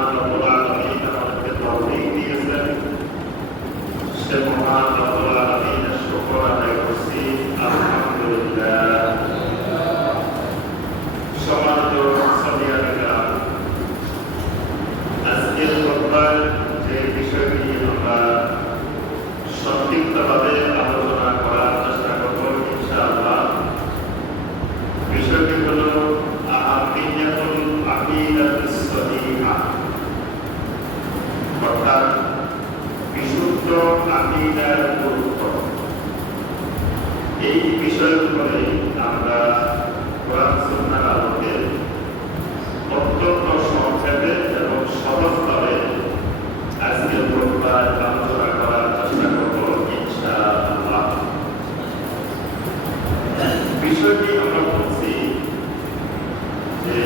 মহান রব্বুল আলামিন আমাদেরকে তৌফিক দিয়েছেন, সে মহান রব্বুল আলামিনের শুকর আদায় করছি আলহামদুলিল্লাহ। সম্মানিত সাথীরা, আজকের খুতবার যে বিষয়টি আমরা সংক্ষিপ্তভাবে আলোচনা করার চেষ্টা করব ইনশাআল্লাহ, বিষয়টি হল আহামিয়াতুল আকীদাতুস সহিহা, অর্থাৎ বিশুদ্ধ আকীদার গুরুত্ব। এই বিষয়ের উপরে আমরা কোরআন সুন্নাহর আলোকে অত্যন্ত সংক্ষেপে এবং সহজভাবে আজকের খুতবার আলোচনা করার চেষ্টা করব ইনশাআল্লাহ। বিষয়টি আমরা বলছি যে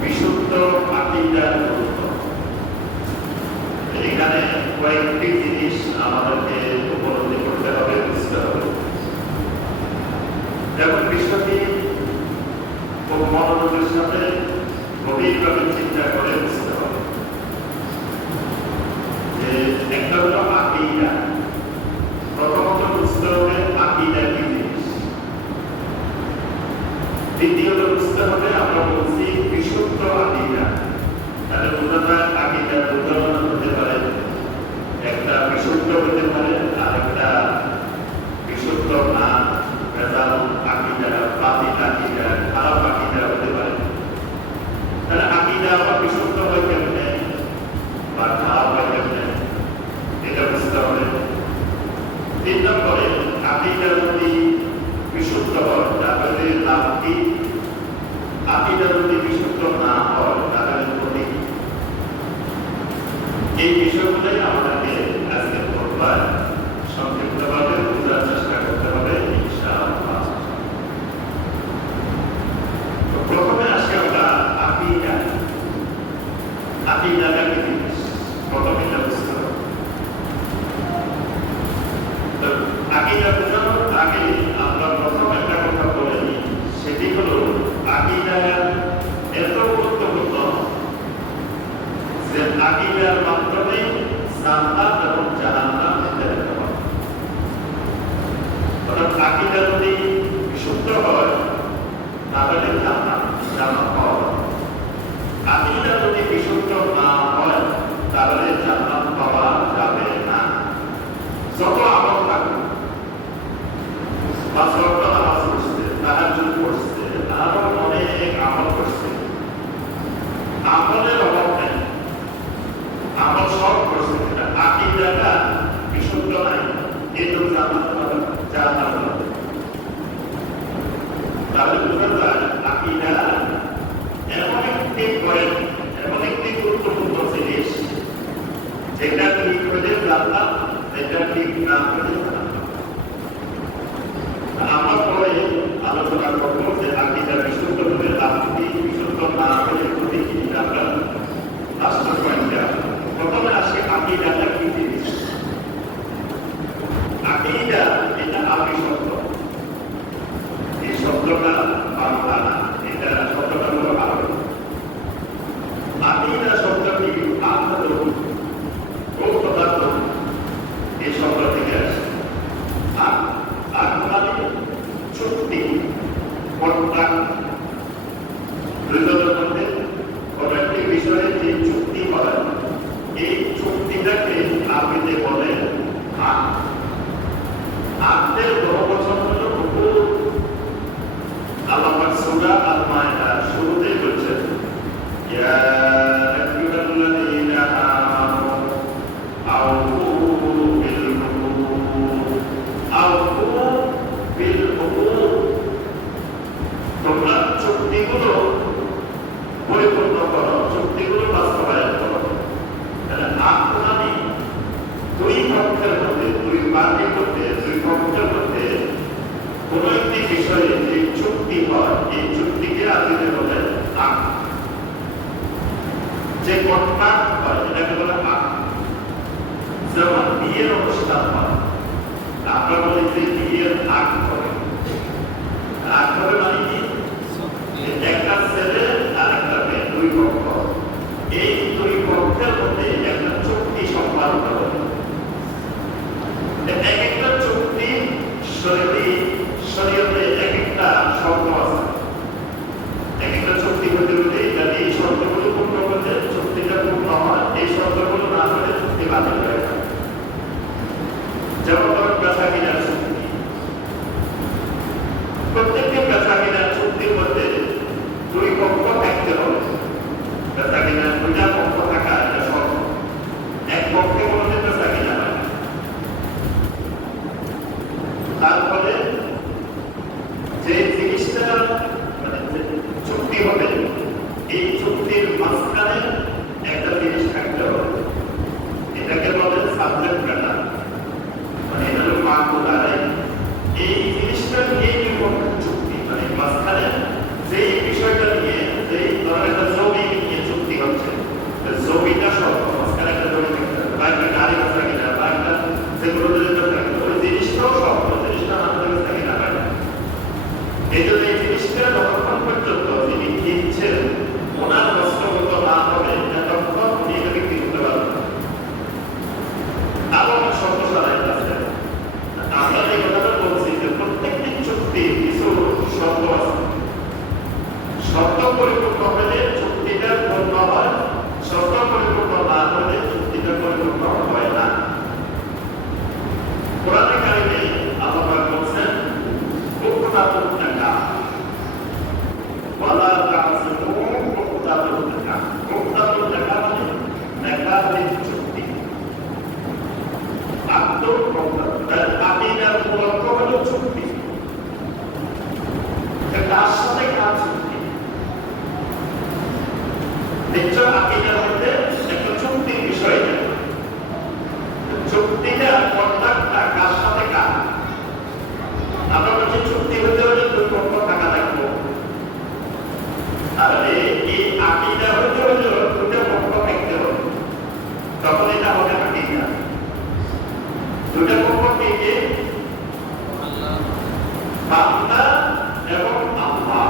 বিশুদ্ধ আকীদার গুরুত্ব। এখানে কয়েকটি জিনিস আমাদেরকে উপলব্ধি করতে হবে, বুঝতে হবে। যেমন বিষয়টি খুব মনোযোগের সাথে গভীরভাবে চিন্তা করে বুঝতে হবে যে একটা হলো আকীদা। প্রথমত বুঝতে হবে আকীদা কি জিনিস। দ্বিতীয়ত বুঝতে হবে, আমরা বলছি বিশুদ্ধ আকীদা। তাহলে বোঝা যায় আকীদার উদাহরণ হতে পারে, একটা বিশুদ্ধ হতে পারে আর একটা বিশুদ্ধ না, ভেজাল আকীদা, বাতিল আকীদা, খারাপ আকীদা হতে পারে। তাহলে আকীদা আবার বিশুদ্ধ হয় কেমনে বা খারাপ হয় কেমনে, এটা বুঝতে হবে। 3 নম্বরে, আকীদা যদি বিশুদ্ধ হয় তাহলে লাভ কি, আকীদা যদি বিশুদ্ধ না হয় তাহলে ক্ষতি। এই বিষয়গুলোই আমাদেরকে আজকে খুতবায় সংক্ষিপ্তভাবে বোঝার চেষ্টা করতে হবে ইনশাআল্লাহ। তো প্রথমে আসি আমরা আকীদা। আকীদাটা কি জিনিস প্রথমে এটা বুঝতে হবে। তো আকীদা বোঝানোর আগে আমরা প্রথম একটা কথা বলে নিই, সেটি হলো আকীদা এত গুরুত্বপূর্ণ যে আকীদার মাধ্যমে জান্নাত এবং জাহান্নাম নির্ধারিত হয়। অর্থাৎ আকীদা যদি বিশুদ্ধ হয় তাহলে জান্নাত পাওয়া যায়। আকীদা যদি বিশুদ্ধ না হয় তাহলে জান্নাত পাওয়া যাবে না। যত আমল থাকুক, 5 ওয়াক্ত নামাজ পড়ছে, তাহাজ্জুদ পড়ছে, আরো অনেক আমল করছে, আমলের অভাব নেই, আমল সব করছে, আকীদাটা বিশুদ্ধ নাই, কিন্তু জান্নাত পাবে, জাহান্নাম পাবে। তাহলে বোঝা যায় আকীদা এমন একটি পয়েন্ট, এমন একটি গুরুত্বপূর্ণ জিনিস, যেটা ঠিক হলে জান্নাত, যেটা ঠিক না হলে জাহান্নাম। আমরা পরে আলোচনা করবো যে আকীদা বিশুদ্ধ হলে লাভ কি, বিশুদ্ধ না হলে ক্ষতি কি, আমরা লাস্ট পয়েন্টে আসবো। প্রথমে আসে আকীদাটা কি জিনিস। আকীদা এটা আরবি শব্দ, এই শব্দটা বাংলা না, এটা শব্দটা হলো আরবি। আকীদা শব্দটি এই শব্দ থেকে আসে। চুক্তি, কন্ট্রাক্ট, দুজনের মধ্যে কোনো একটি বিষয়ে যে চুক্তি হয়, এই চুক্তিটাকে আরবিতে বলে আক্ত। আক্তের বহুবচন হলো উকুদ। আল্লাহ পাক সূরা আল-মায়েদার শুরুতেই বলছেন, ইয়া আইয়ুহাল্লাযীনা আমানু আউফু বিল উকুদ, আউফু বিল উকুদ। তোমরা চুক্তিগুলো পরিপূর্ণ করো, চুক্তিগুলো বাস্তবায়ন করো। তাহলে আক্ত মানে দুই পক্ষের মধ্যে, দুই পার্টির মধ্যে, দুই পক্ষের মধ্যে কোন একটি বিষয়ে যে চুক্তি হয়, এই চুক্তিকে আরবিতে বলে আক্ত। যে কন্ট্রাক্ট হয় এটাকে বলে আক্ত। যেমন বিয়ের অনুষ্ঠান হয়, আমরা বলি যে বিয়ের আক্ত হবে। আক্ত হবে মানে কি, একটা ছেলে আর একটা মেয়ে, দুই পক্ষ এই দুই পক্ষের মধ্যে একটা চুক্তি সম্পাদিত হবে। এক একটা চুক্তি শরীয়তে এক একটা শর্ত আছে। এক একটা চুক্তি হতে হতে যদি এই শর্তগুলো পূর্ণ করলে চুক্তিটা পূর্ণ হয়, এই শর্তগুলো না হলে চুক্তি বাতিল হয়ে যায়। যেমন ধরুন বেচা কিনার চুক্তি, প্রত্যেকটি বেচা কিনার চুক্তির মধ্যে দুই পক্ষ থাকতে হবে। বেচা কিনার দুইটা পক্ষ থাকা এটা শর্ত। এক পক্ষে কোনোদিন বেচা কিনা হয় না। তারপরে যে জিনিসটা চুক্তি হবে, এই চুক্তির মাঝখানে একটা জিনিস থাকতে হবে, এটাকে বলে সাবজেক্ট ম্যাটার, মানে এটা হলো মাকুল আলাইহ। এই জিনিসটা নিয়ে দুই পক্ষের চুক্তি, মানে মাঝখানে যেই বিষয়টা নিয়ে, যেই ধরনের একটা জমি নিয়ে চুক্তি হচ্ছে, জমিটা শর্ত, মাঝখানে একটা জমি থাকতে হবে, বা একটা গাড়ি বেচা কিনা, বা একটা যেগুলো ওই জিনিসটাও শর্ত, জিনিসটা না হলে বেচা কিনা হয় না। এই জন্য এই জিনিসটা যতক্ষণ পর্যন্ত যিনি কিনছেন ওনার হস্তগত না হবে ততক্ষণ উনি এটা বিক্রি করতে পারবেন না। আরো অনেক শর্ত সারাই আছে। আমরা এই কথাটা বলছি যে প্রত্যেকটি চুক্তি কিছু শর্ত আছে। শর্ত পরিপূর্ণ হলে চুক্তিটা পূর্ণ হয়, শর্ত পরিপূর্ণ না হলে চুক্তিটা পরিপূর্ণ হয় না। কোরআনে কারিমে আল্লাহ পাক বলেন উকতাতুন নিকাহ ওয়ালা তা'সিমু উকতাতুন নিকাহ। উকতাতুন নিকাহ মানে নিকাহের চুক্তি, আকদ আকিদার মূলত হলো চুক্তি। কার সাথে কার চুক্তি? নিশ্চয় আকিদার মধ্যে একটা চুক্তির বিষয় থাকে। চুক্তিটা কন্ট্রাক্টটা কার সাথে কার? আমরা বলছি চুক্তি হতে হলে দুই পক্ষ টাকা থাকবো, আর এই আকিদা হতে হলে দুটো পক্ষ থাকতে হবে, তখন এটা হবে আকিদা। দুটো পক্ষ থেকে বান্দা এবং আল্লাহ,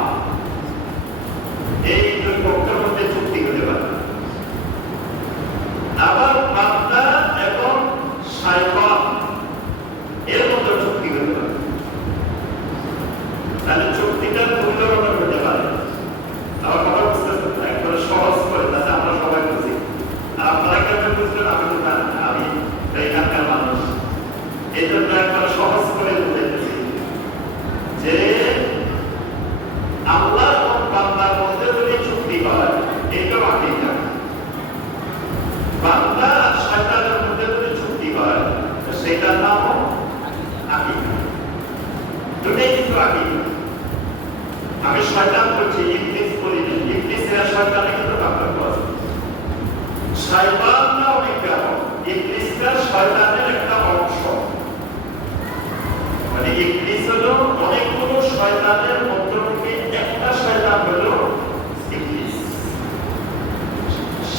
এই দুই পক্ষের মধ্যে চুক্তি হতে পারে। আবার বান্দা এবং শয়তান এর মধ্যে চুক্তি হতে পারে। তাহলে চুক্তিটা দুই ধরনের হতে পারে। আমার কথা বুঝতেছেন? একবারে সহজ করে, তাহলে আমরা সবাই বুঝি। আর আপনারা কেমন বুঝলেন আমি তো জানি না, আমি এখানকার মানুষ, এই জন্য একবারে সহজ করে বুঝাইতেছি যে আল্লাহ এবং বান্দার মধ্যে যদি চুক্তি হয় এটাও আকিদা। বান্দা আর শয়তানের মধ্যে যদি চুক্তি হয় সেটার নামও আকিদা। দুটোই কিন্তু আকিদা। আমি শয়তান বলছি, ইবলিস বলি না। ইবলিস আর শয়তানে কিন্তু পার্থক্য আছে। শয়তানটা অনেক ব্যাপক, ইবলিসটা শয়তানের একটা অংশ। মানে ইবলিস হলো অনেকগুলো শয়তানের মধ্য থেকে একটা শয়তান হলো ইবলিস।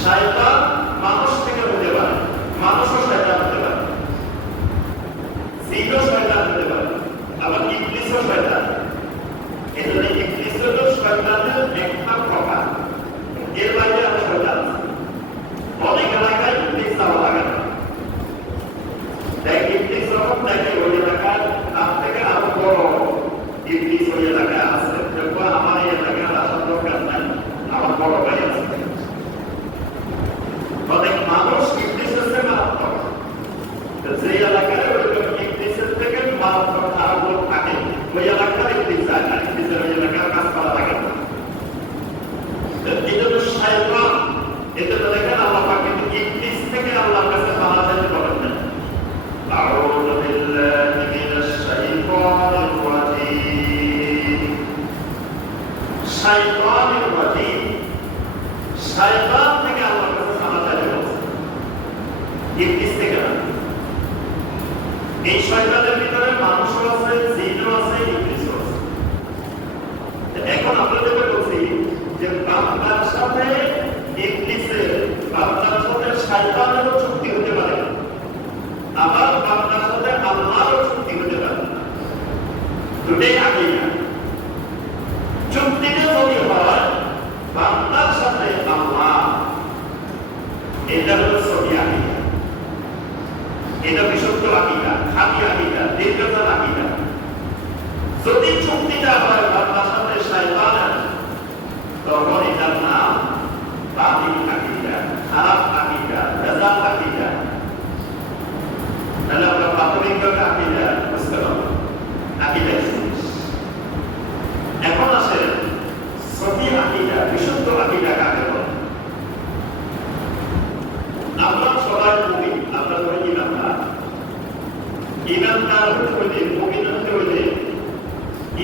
শয়তান মানুষ থেকে হতে পারে, মানুষও শয়তান হতে পারে, জিনও শয়তান হতে পারে, আবার ইবলিসও শয়তান। এই জন্য ইবলিস হলো শয়তানের একটা প্রকার, এর বাইরে আরো শয়তান আছে। অনেক এলাকায় ইবলিস তাও লাগে না। দেখ ইবলিস যখন দেখে ওই এলাকায় তার থেকে আরো বড় ইবলিস ওই এলাকায় আছে, দেখবো আমার এই এলাকায় আসার দরকার নাই, আমার বড় ভাই আছে। অনেক মানুষ ইবলিসের থেকে মারাত্মক, যে এলাকায় ওই ইবলিসের থেকে মারাত্মক খারাপ লোক থাকে ওই এলাকার ইবলিস যায় না, ইবলিসের ওই এলাকার কাজ করা লাগে না। এই জন্য শয়তান, এটা তো দেখেন আল্লাহ পাক কিন্তু ইবলিস থেকে আল্লাহর কাছে পানা চাইতে বলেন না। আউযু বিল্লাহি মিনাশ শাইতানির রাজীম। শাইতানির রাজীম, শয়তান থেকে আল্লাহর কাছে পানা চাইতে বলেন, ইবলিস থেকে না। এই শয়তানের ভিতরে মানুষও আছে, জিনও আছে, ইবলিসও আছে। এখন আপনাদের বলছি যে বান্দার সাথে ইবলিসের, বান্দার সাথে শয়তানেরও চুক্তি হতে পারে, আবার বান্দার সাথে আল্লাহরও চুক্তি হতে পারে। দুটোই আকিদা। চুক্তিটা যদি হয় বান্দার সাথে আল্লাহ, এটা হলো সহি আকীদা, এটা বিশুদ্ধ আকীদা, খাঁটি আকীদা, দীর্ঘকাল আকীদা। যদি চুক্তিটা হয় বাবার সাথে শয়তানের, তখন এটার নাম বাতিল আকীদা, খারাপ আকীদা, ভেজাল আকীদা। তাহলে আমরা প্রাথমিকভাবে আকীদা বুঝতে পারবো, আকীদা জিনিস। এখন আসে সহি আকীদা, বিশুদ্ধ আকীদা কাকে বলে? আমরা সবাই মুমিন, আমরা সবাই ঈমানদার। ঈমানদার হতে হইলে, মুমিন হতে হইলে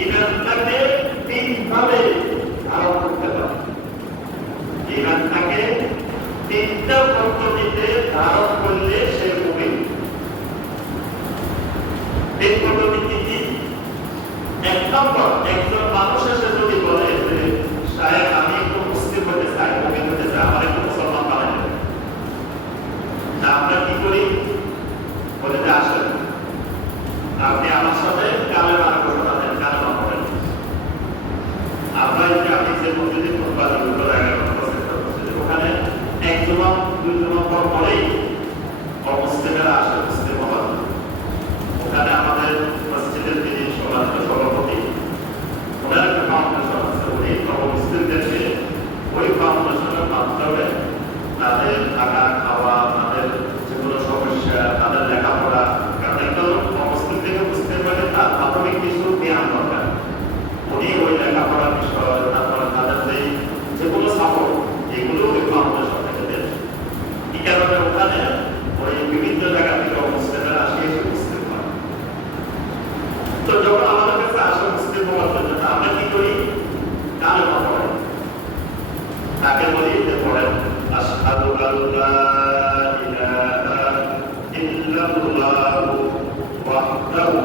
ঈমানটাকে তিনভাবে ধারণ করতে হবে। ঈমানটাকে তিনটা পদ্ধতিতে ধারণ করলে সে মুমিন। তিন পদ্ধতি কি কি? এক নম্বর, একজন মানুষ এসে যদি বলে যে সাহেব আমি একটু মুসলিম হতে চাই, মুমিন হতে চাই, আমার একটু মুসলমান বানাই দেবেন, আমরা কি করি? বলে যে আসেন আপনি আমার সাথে কালেমার ঘোষণা দেন, কালেমা পড়েন। আমরা আপনি যে মসজিদে খুতবা দিবেন, ওখানে এক জুমা দুই জুমা পর পরেই অমুসলিমেরা আসে মুসলিম হওয়ার। ওখানে আমাদের মসজিদের যিনি সভাপতি, ওনার একটা ফাউন্ডেশন আছে, উনি মুসলিমদেরকে ওই ফাউন্ডেশনের মাধ্যমে তাদের থাকা খাওয়া, তাদের যেগুলো সমস্যা, তাদের লেখাপড়া, কারণ একটা অমুসলিম থেকে মুসলিম হলে তার প্রাথমিক কিছু জ্ঞান দরকার। উনি ওই লেখাপড়ার বিষয়, তারপরে তাদের যেগুলো সাপোর্ট, এগুলো ওই ফাউন্ডেশন থেকে দেন। এই কারণে ওখানে ওই বিভিন্ন জায়গা থেকে অমুসলিমেরা আসে, এসে মুসলিম হয়। তো যখন আমাদের কাছে আসে মুসলিম হওয়ার জন্য, আমরা কি করি? কালেমা পড়েন, তাকে বলি যে পড়েন আশহাদু আল্লা ইলাহা ইল্লাল্লাহু ওয়াহদাহু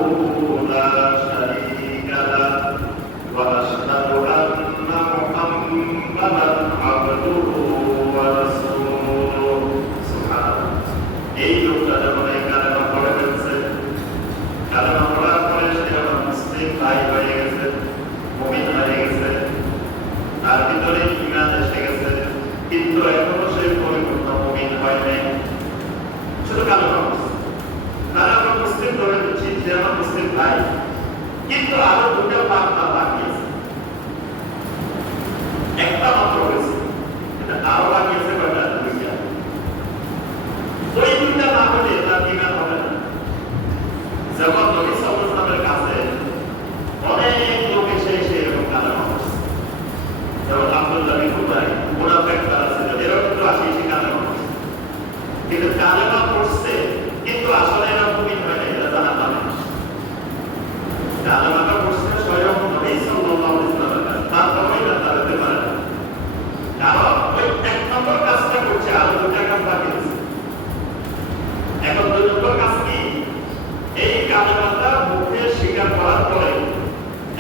লা শারীকা লাহু ওয়া আশহাদু আন্না মুহাম্মাদান আবদুহু ওয়া রাসূলুহু। সুবহানাল্লাহ। এই লোকটা যখন এই কালেমা পড়ে ফেলছে, কালেমা পড়ার পরে সে যখন মুসলিম ভাই হয়ে গেছে, মুমিন হয়ে গেছে, তার ভিতরে ঈমান এসে গেছে, কিন্তু এখনো সে পরিপূর্ণ মুমিন হয় নাই, শুধু কালেমা পড়ছে। তারা আমরা মুসলিম ধরে নিচ্ছি যে আমার মুসলিম ভাই, কিন্তু আরো দুটো বার্তা বাকি আছে। একটা মাত্র হয়েছে, এটা আরো বাকি আছে কয়টা? দুইটা। ওই দুইটা না হলে তার ঈমান হবে না। যেমন নবী সাল্লাল্লাহু আলাইহি ওয়াসাল্লামের কাছে অনেক লোক এসে এরকম কালেমা পড়ছে, যেমন আব্দুল্লাহ বিন উবাই, মুনাফিক যারা ছিল, এরাও কিন্তু আসে এসে কালেমা পড়ছে। কিন্তু কালেমা পড়ছে, কিন্তু আসলে এরা মুমিন হয় না, এরা জান্নাত পাবে। কালেমাটা পড়ছে স্বয়ং নবী সাল্লাল্লাহু আলাইহি ওয়াসাল্লাম, তারপরে এরা দাঁড়াতে পারে না। কারণ ওই এক নম্বর কাজটা করছে, আরো দুটা কাজ বাকি আছে। এখন দুই নম্বর কাজ কি? এই কালেমাটা মুখে স্বীকার করার পরে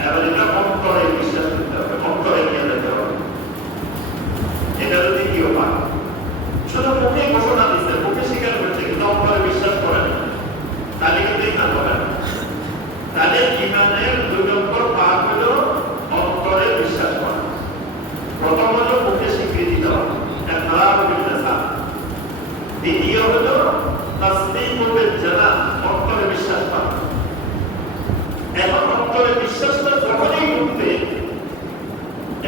এবার এটা অন্তরে বিশ্বাস করতে হবে, অন্তরে নিয়ে যেতে হবে। এটা যদি কেউ পায়, শুধু মুখে ঘোষণা দিচ্ছে, মুখে স্বীকার করছে, কিন্তু অন্তরে বিশ্বাস করে না, তাহলে কিন্তু ঈমান হবে না। তাহলে ঈমানের দুই নম্বর পাঠ হলো অন্তরে বিশ্বাস করা। প্রথম হলো মুখে স্বীকৃতি দেওয়া, দ্বিতীয় হলো তাসদীকু বিল জানান, অন্তরে বিশ্বাস করা। এখন অন্তরে বিশ্বাসটা যখনই ঢুকবে,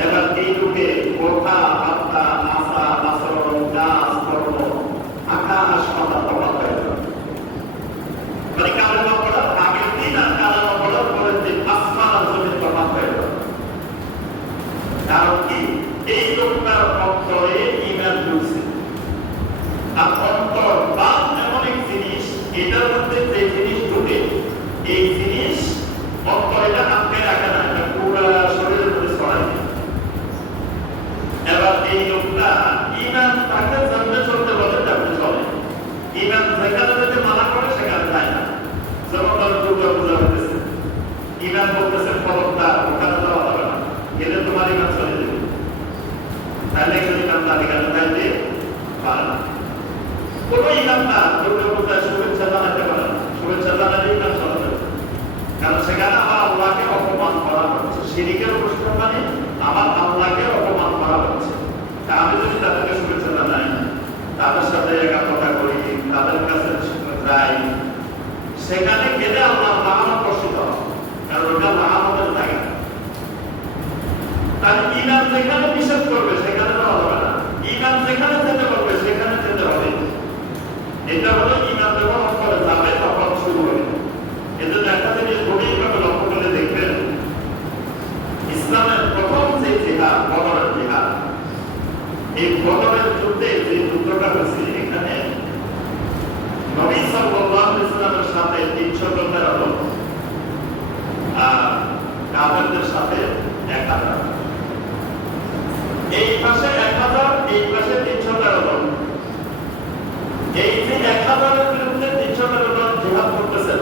এবার এই ঢুকে কথা, বার্তা, আশা, আচরণ, কাজ, কর্ম, আকাশ পাতাল প্রভাব হয়ে যাবে। মানে কালেমা পড়ার আগের দিন আর কালেমা পড়ার পরের দিন আসমান আর জমির প্রভাব হয়ে যাবে। কারণ কি? এই লোকটার অন্তরে ঈমান ঢুকছে। আর অন্তর বা এমন এক জিনিস, এটার মধ্যে যে জিনিস ঢুকে, এই জিনিস অন্তরটা আটকে রাখে না, এটা পুরো শরীরের মধ্যে ছড়ায়। এবার এই লোকটা ঈমান তাকে জানতে চলতে বলে, জানতে চলে। ঈমান যেখানে যেতে মানা করে সেখানে যায় না। যেমন ধরো দুর্গা পূজা হতেছে, ঈমান বলতেছে খবরদার ওখানে যাওয়া যাবে না, গেলে তোমার ঈমান চলে যাবে। তাহলে একজন ঈমান তার এখানে যাইতে পারে না। কোন ঈমানদার দুর্গা পূজায় শুভেচ্ছা জানাতে পারে না, শুভেচ্ছা জানালে ঈমান চলে যাবে। কারণ সেখানে আমার আল্লাহকে অপমান করা হচ্ছে, শিরকের অনুষ্ঠান মানে আমার আল্লাহকে অপমান করা হচ্ছে। তা আমি যদি তাদেরকে শুভেচ্ছা জানাই, তাদের সাথে একাত্মতা করি, তাদের কাছে যাই, সেখানে গেলে আল্লাহ লাআনত বর্ষিত হয়, কারণ ওটা লাআনতের জায়গা। তার ইমান যেখানে নিষেধ করবে সেখানে যাওয়া হবে না, ইমান যেখানে যেতে বলবে সেখানে যেতে হবে। এটা হলো ইমান যখন অন্তরে যাবে তখন শুরু হবে। এজন্য একটা জিনিস গভীরভাবে লক্ষ্য করে দেখবেন, ইসলামের প্রথম যে জিহাদ, বদরের জিহাদ, এই বদরের যুদ্ধে যে যুদ্ধটা হয়েছে, এখানে নবী সাল্লাল্লাহু আলাইহি ওয়াসাল্লামের সাথে 313 লোক আর কাফেরদের সাথে 1000। এই পাশে 1000, এই পাশে 313 লোক। এই যে 1000 এর বিরুদ্ধে 313 লোক জিহাদ করতেছেন,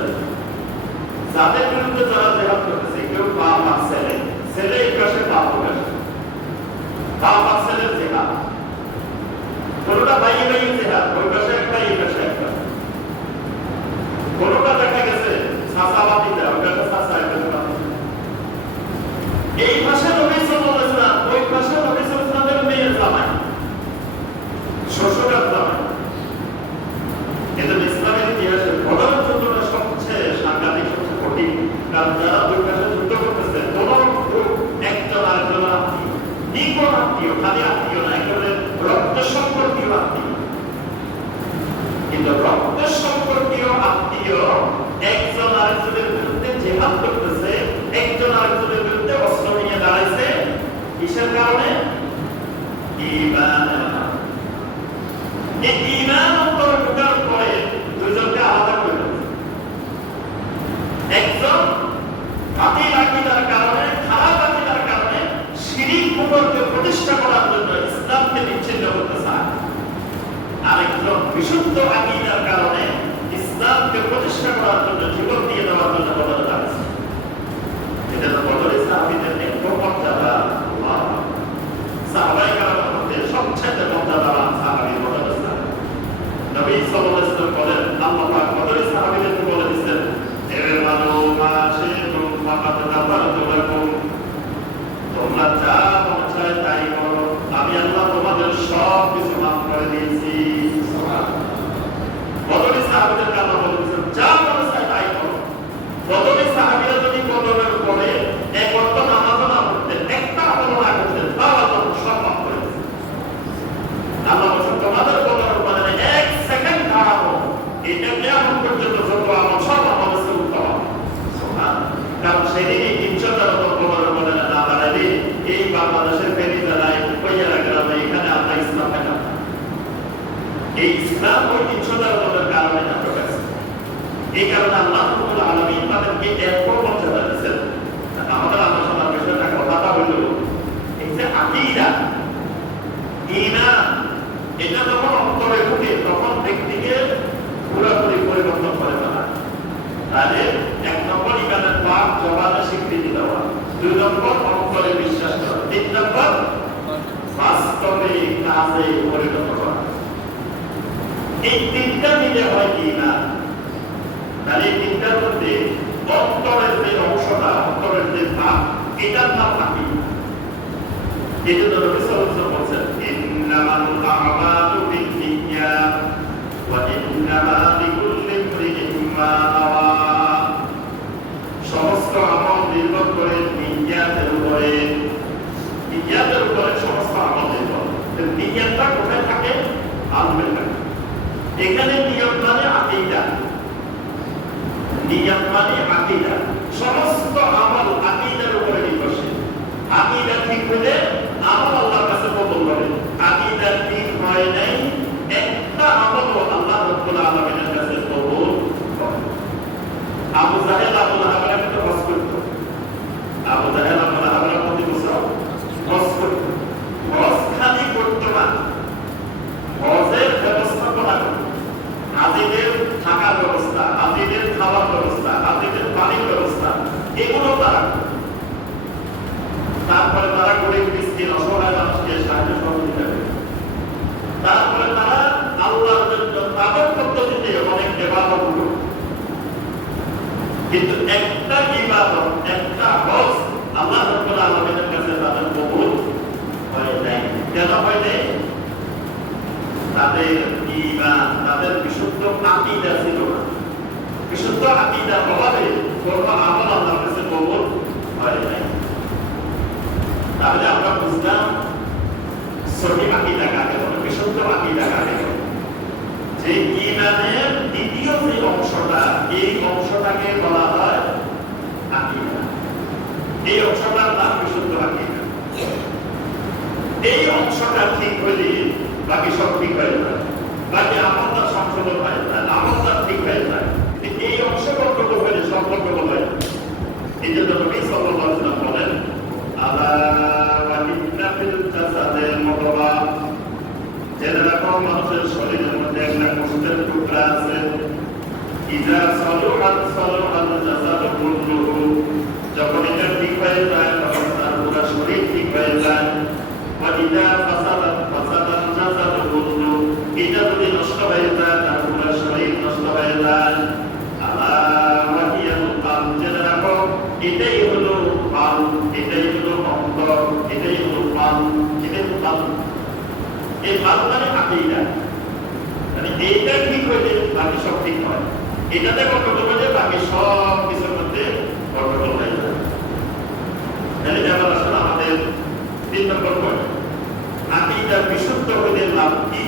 যাদের বিরুদ্ধে যারা জিহাদ করতেছে, কেউ বাপ আর ছেলে, ছেলে এই পাশে, বাপ ওই পাশে, বাপ আর ছেলের জিহাদ। কোনটা ভাই ভাই জিহাদ, ওই পাশে একটা, এই পাশে একটা। কোনটা দেখা গেছে সাসাবাদীরা, ওই পাশে সাসা, এই পাশে বাদী। এই পাশে নবী সাল্লাল্লাহু আলাইহি ওয়াসাল্লাম, ওই পাশে নবী সাল্লাল্লাহু আলাইহি ওয়াসাল্লামের মেয়ের জামাই, শ্বশুরের জামাই। এটা ইসলামের ইতিহাসে বদরের যুদ্ধটা সবচেয়ে সাংঘাতিক, সবচেয়ে কঠিন। কারণ যারা দুই পাশে যুদ্ধ করতেছে, কোনো একজন আরেকজন আত্মীয়, নিকট আত্মীয়, খালি আত্মীয় না, একেবারে রক্ত সম্পর্কীয় আত্মীয়। কিন্তু রক্ত সম্পর্কীয় আত্মীয় একজন আরেকজনের বিরুদ্ধে জিহাদ করতেছে, একজন আরেকজনের বিরুদ্ধে অস্ত্র নিয়ে দাঁড়াইছে। কিসের কারণে? ঈমান। এই ঈমান অন্তরে ঢোকার পরে দুইজনকে আলাদা করে দিয়েছে। একজন বাতিল আকীদার কারণে, খারাপ আকীদার কারণে শিরক কুফরকে প্রতিষ্ঠা করার জন্য ইসলামকে বিচ্ছিন্ন করতে চায়, আরেকজন বিশুদ্ধ আকীদার কারণে ইসলামকে প্রতিষ্ঠা করার জন্য জীবন দিয়ে দেওয়ার জন্য বদরে দাঁড়িয়েছে। এটা তো বদরে সাহাবীদের এক মর্যাদা। আল্লাহ, সাহাবায়ে কেরামের মধ্যে সবচেয়ে মর্যাদাবান সাহাবী বদরে সাহাবী। নবী সাল্লাল্লাহু আলাইহি ওয়াসাল্লাম বলেন, আল্লাহ পাক বদরে সাহাবীদেরকে বলে দিয়েছেন, এর মানো মাসে তোমরা তোমরা যা মনে চায় তাই করো, আমি আল্লাহ তোমাদের সব কিছু মাফ করে দিয়েছি। বদরে সাহাবীদেরকে আল্লাহ বলেছেন, যা মনে চায় তাই করো। বদরে সাহাবীরা যদি বদরের পরে এক ওয়াক্ত নামাজ না পড়তেন, একটা আমল না করতেন, তাও আল্লাহ সব মাফ করে দিয়েছেন। আল্লাহ বলেছেন, তোমাদের বদরের পরে এক সেকেন্ড দাঁড়াবো, এটা কিয়ামত পর্যন্ত যত আমল সব আমাদের কাছে উত্তম। কারণ সেদিনই 313 বদরের পরে না দাঁড়ালে এই বাংলাদেশের ফেনী জেলায় কইয়ারা গ্রামে এখানে আল্লাহ ইসলাম পেলাম। এই ইসলাম ওই 313 কারণে না প্রকাশ। এই কারণে আল্লাহ রাব্বুল আলামিন তাদেরকে এত মর্যাদা দিয়েছেন। আমাদের আলোচনার বিষয়টা কথা হলো এই যে আকীদা, ঈমান, এটা যখন অন্তরে ঢুকে তখন ব্যক্তিকে পুরোপুরি পরিবর্তন করে ফেলা। তাহলে 1 নম্বর ঈমানের পাপ জবানে স্বীকৃতি দেওয়া, 2 নম্বর অন্তরে বিশ্বাস করা, 3 নম্বর বাস্তবে কাজে পরিণত করা। এই 3টা মিলে হয় ঈমান। তাহলে এই 3টার মধ্যে অন্তরের যে অংশটা, অন্তরের যে ভাব, এটার নাম আকীদা। এই জন্য নবী সাল্লাল্লাহু আলাইহি ওয়াসাল্লাম বলেছেন, ইন্নামাল আ'মালু বিন্নিয়াত ওয়া ইন্নামা লিকুল্লি ইমরিইন মা নাওয়া। সমস্ত আমল নির্ভর করে নিয়তের উপরে। নিয়তের উপরে সমস্ত আমল নির্ভর। নিয়তটা কোথায় থাকে? আল্লাহর কাছে। এখানে নিয়ত মানে আকীদা। নিয়ত মানে আকীদা। সমস্ত আমল আকীদার উপরে নির্ভরশীল। আকীদা ঠিক হলে আমল আল্লাহর কাছে কবুল হবে। আকীদা ঠিক হয় নাই, একটা আমলও আল্লাহ রাব্বুল আলামিনের কাছে কবুল হবে না। আবু জাহেল আবু লাহাবের একটা হজ করত। আবু জাহেল আবু লাহাবের প্রতি বছর হজ করত। হজ খালি করত না, হজের ব্যবস্থাপনা করত। হাজিদের থাকার ব্যবস্থা, হাজিদের খাওয়ার ব্যবস্থা, হাজিদের পানির ব্যবস্থা, এগুলো তারা করত। তারপরে তারা গরিব মিসকিন অসহায় মানুষকে সাহায্য সহযোগিতা করে। তারপরে তারা আল্লাহর জন্য তাদের পদ্ধতিতে অনেক ইবাদত করত। কিন্তু একটা ইবাদত, একটা হজ আল্লাহ রাব্বুল আলামিনের কাছে তাদের কবুল হয় নাই। কেন হয় নাই? তাদের ঈমান, তাদের বিশুদ্ধ আকীদা ছিল না। বিশুদ্ধ আকীদার অভাবে কোনো আমল আল্লাহর কাছে কবুল হয় নাই। তাহলে আমরা বুঝলাম সহিহ আকীদা কাকে বলে, বিশুদ্ধ আকীদা কাকে বলে। যে ঈমানের দ্বিতীয় যে অংশটা, এই অংশটাকে বলা হয় আকীদা। এই অংশটার নাম বিশুদ্ধ আকীদা। এই অংশটা ঠিক হইলে বাকি সব ঠিক হয়ে যায়, বাকি আমলটা সংশোধন হয়ে যায়, আমলটা ঠিক হয়ে যায়। এই অংশ গণ্ডগোল হলে সব গণ্ডগোল হয়। এই জন্য নবী সাল্লাল্লাহু আলাইহি ওয়াসাল্লাম বলেন, আলা ওয়া ইন্না ফিল জাসাদিল মুদগা, জেনে রাখো মানুষের শরীরের মধ্যে একটা গোশতের টুকরা আছে। ইযা সালুহাত সালুহাল জাসাদু কুল্লুহু, যখন এটা ঠিক হয়ে যায় তখন তার পুরো শরীর ঠিক হয়ে যায়। ওয়া ইযা ফাসাদাত ফাসাদাল জাসাদু কুল্লুহু, এটা যদি নষ্ট হয়ে যায় তার পুরো শরীর নষ্ট হয়ে যায়। আলা ওয়া হিয়াল কালব, জেনে রাখো এটাই হলো কালব, এটাই হলো অন্তর, এটাই হলো কালব, এটাই হলো কালব। এই কালব মানে আকীদা, মানে এইটা ঠিক হইলে বাকি সব ঠিক হয়। এটাতে গণ্ডগোল হলে বাকি সব কিছুর মধ্যে গণ্ডগোল হয়ে যায়। তাহলে এবার আসলে আমাদের 3 নম্বর পয়েন্ট, আকীদা বিশুদ্ধ হইলে লাভ কি,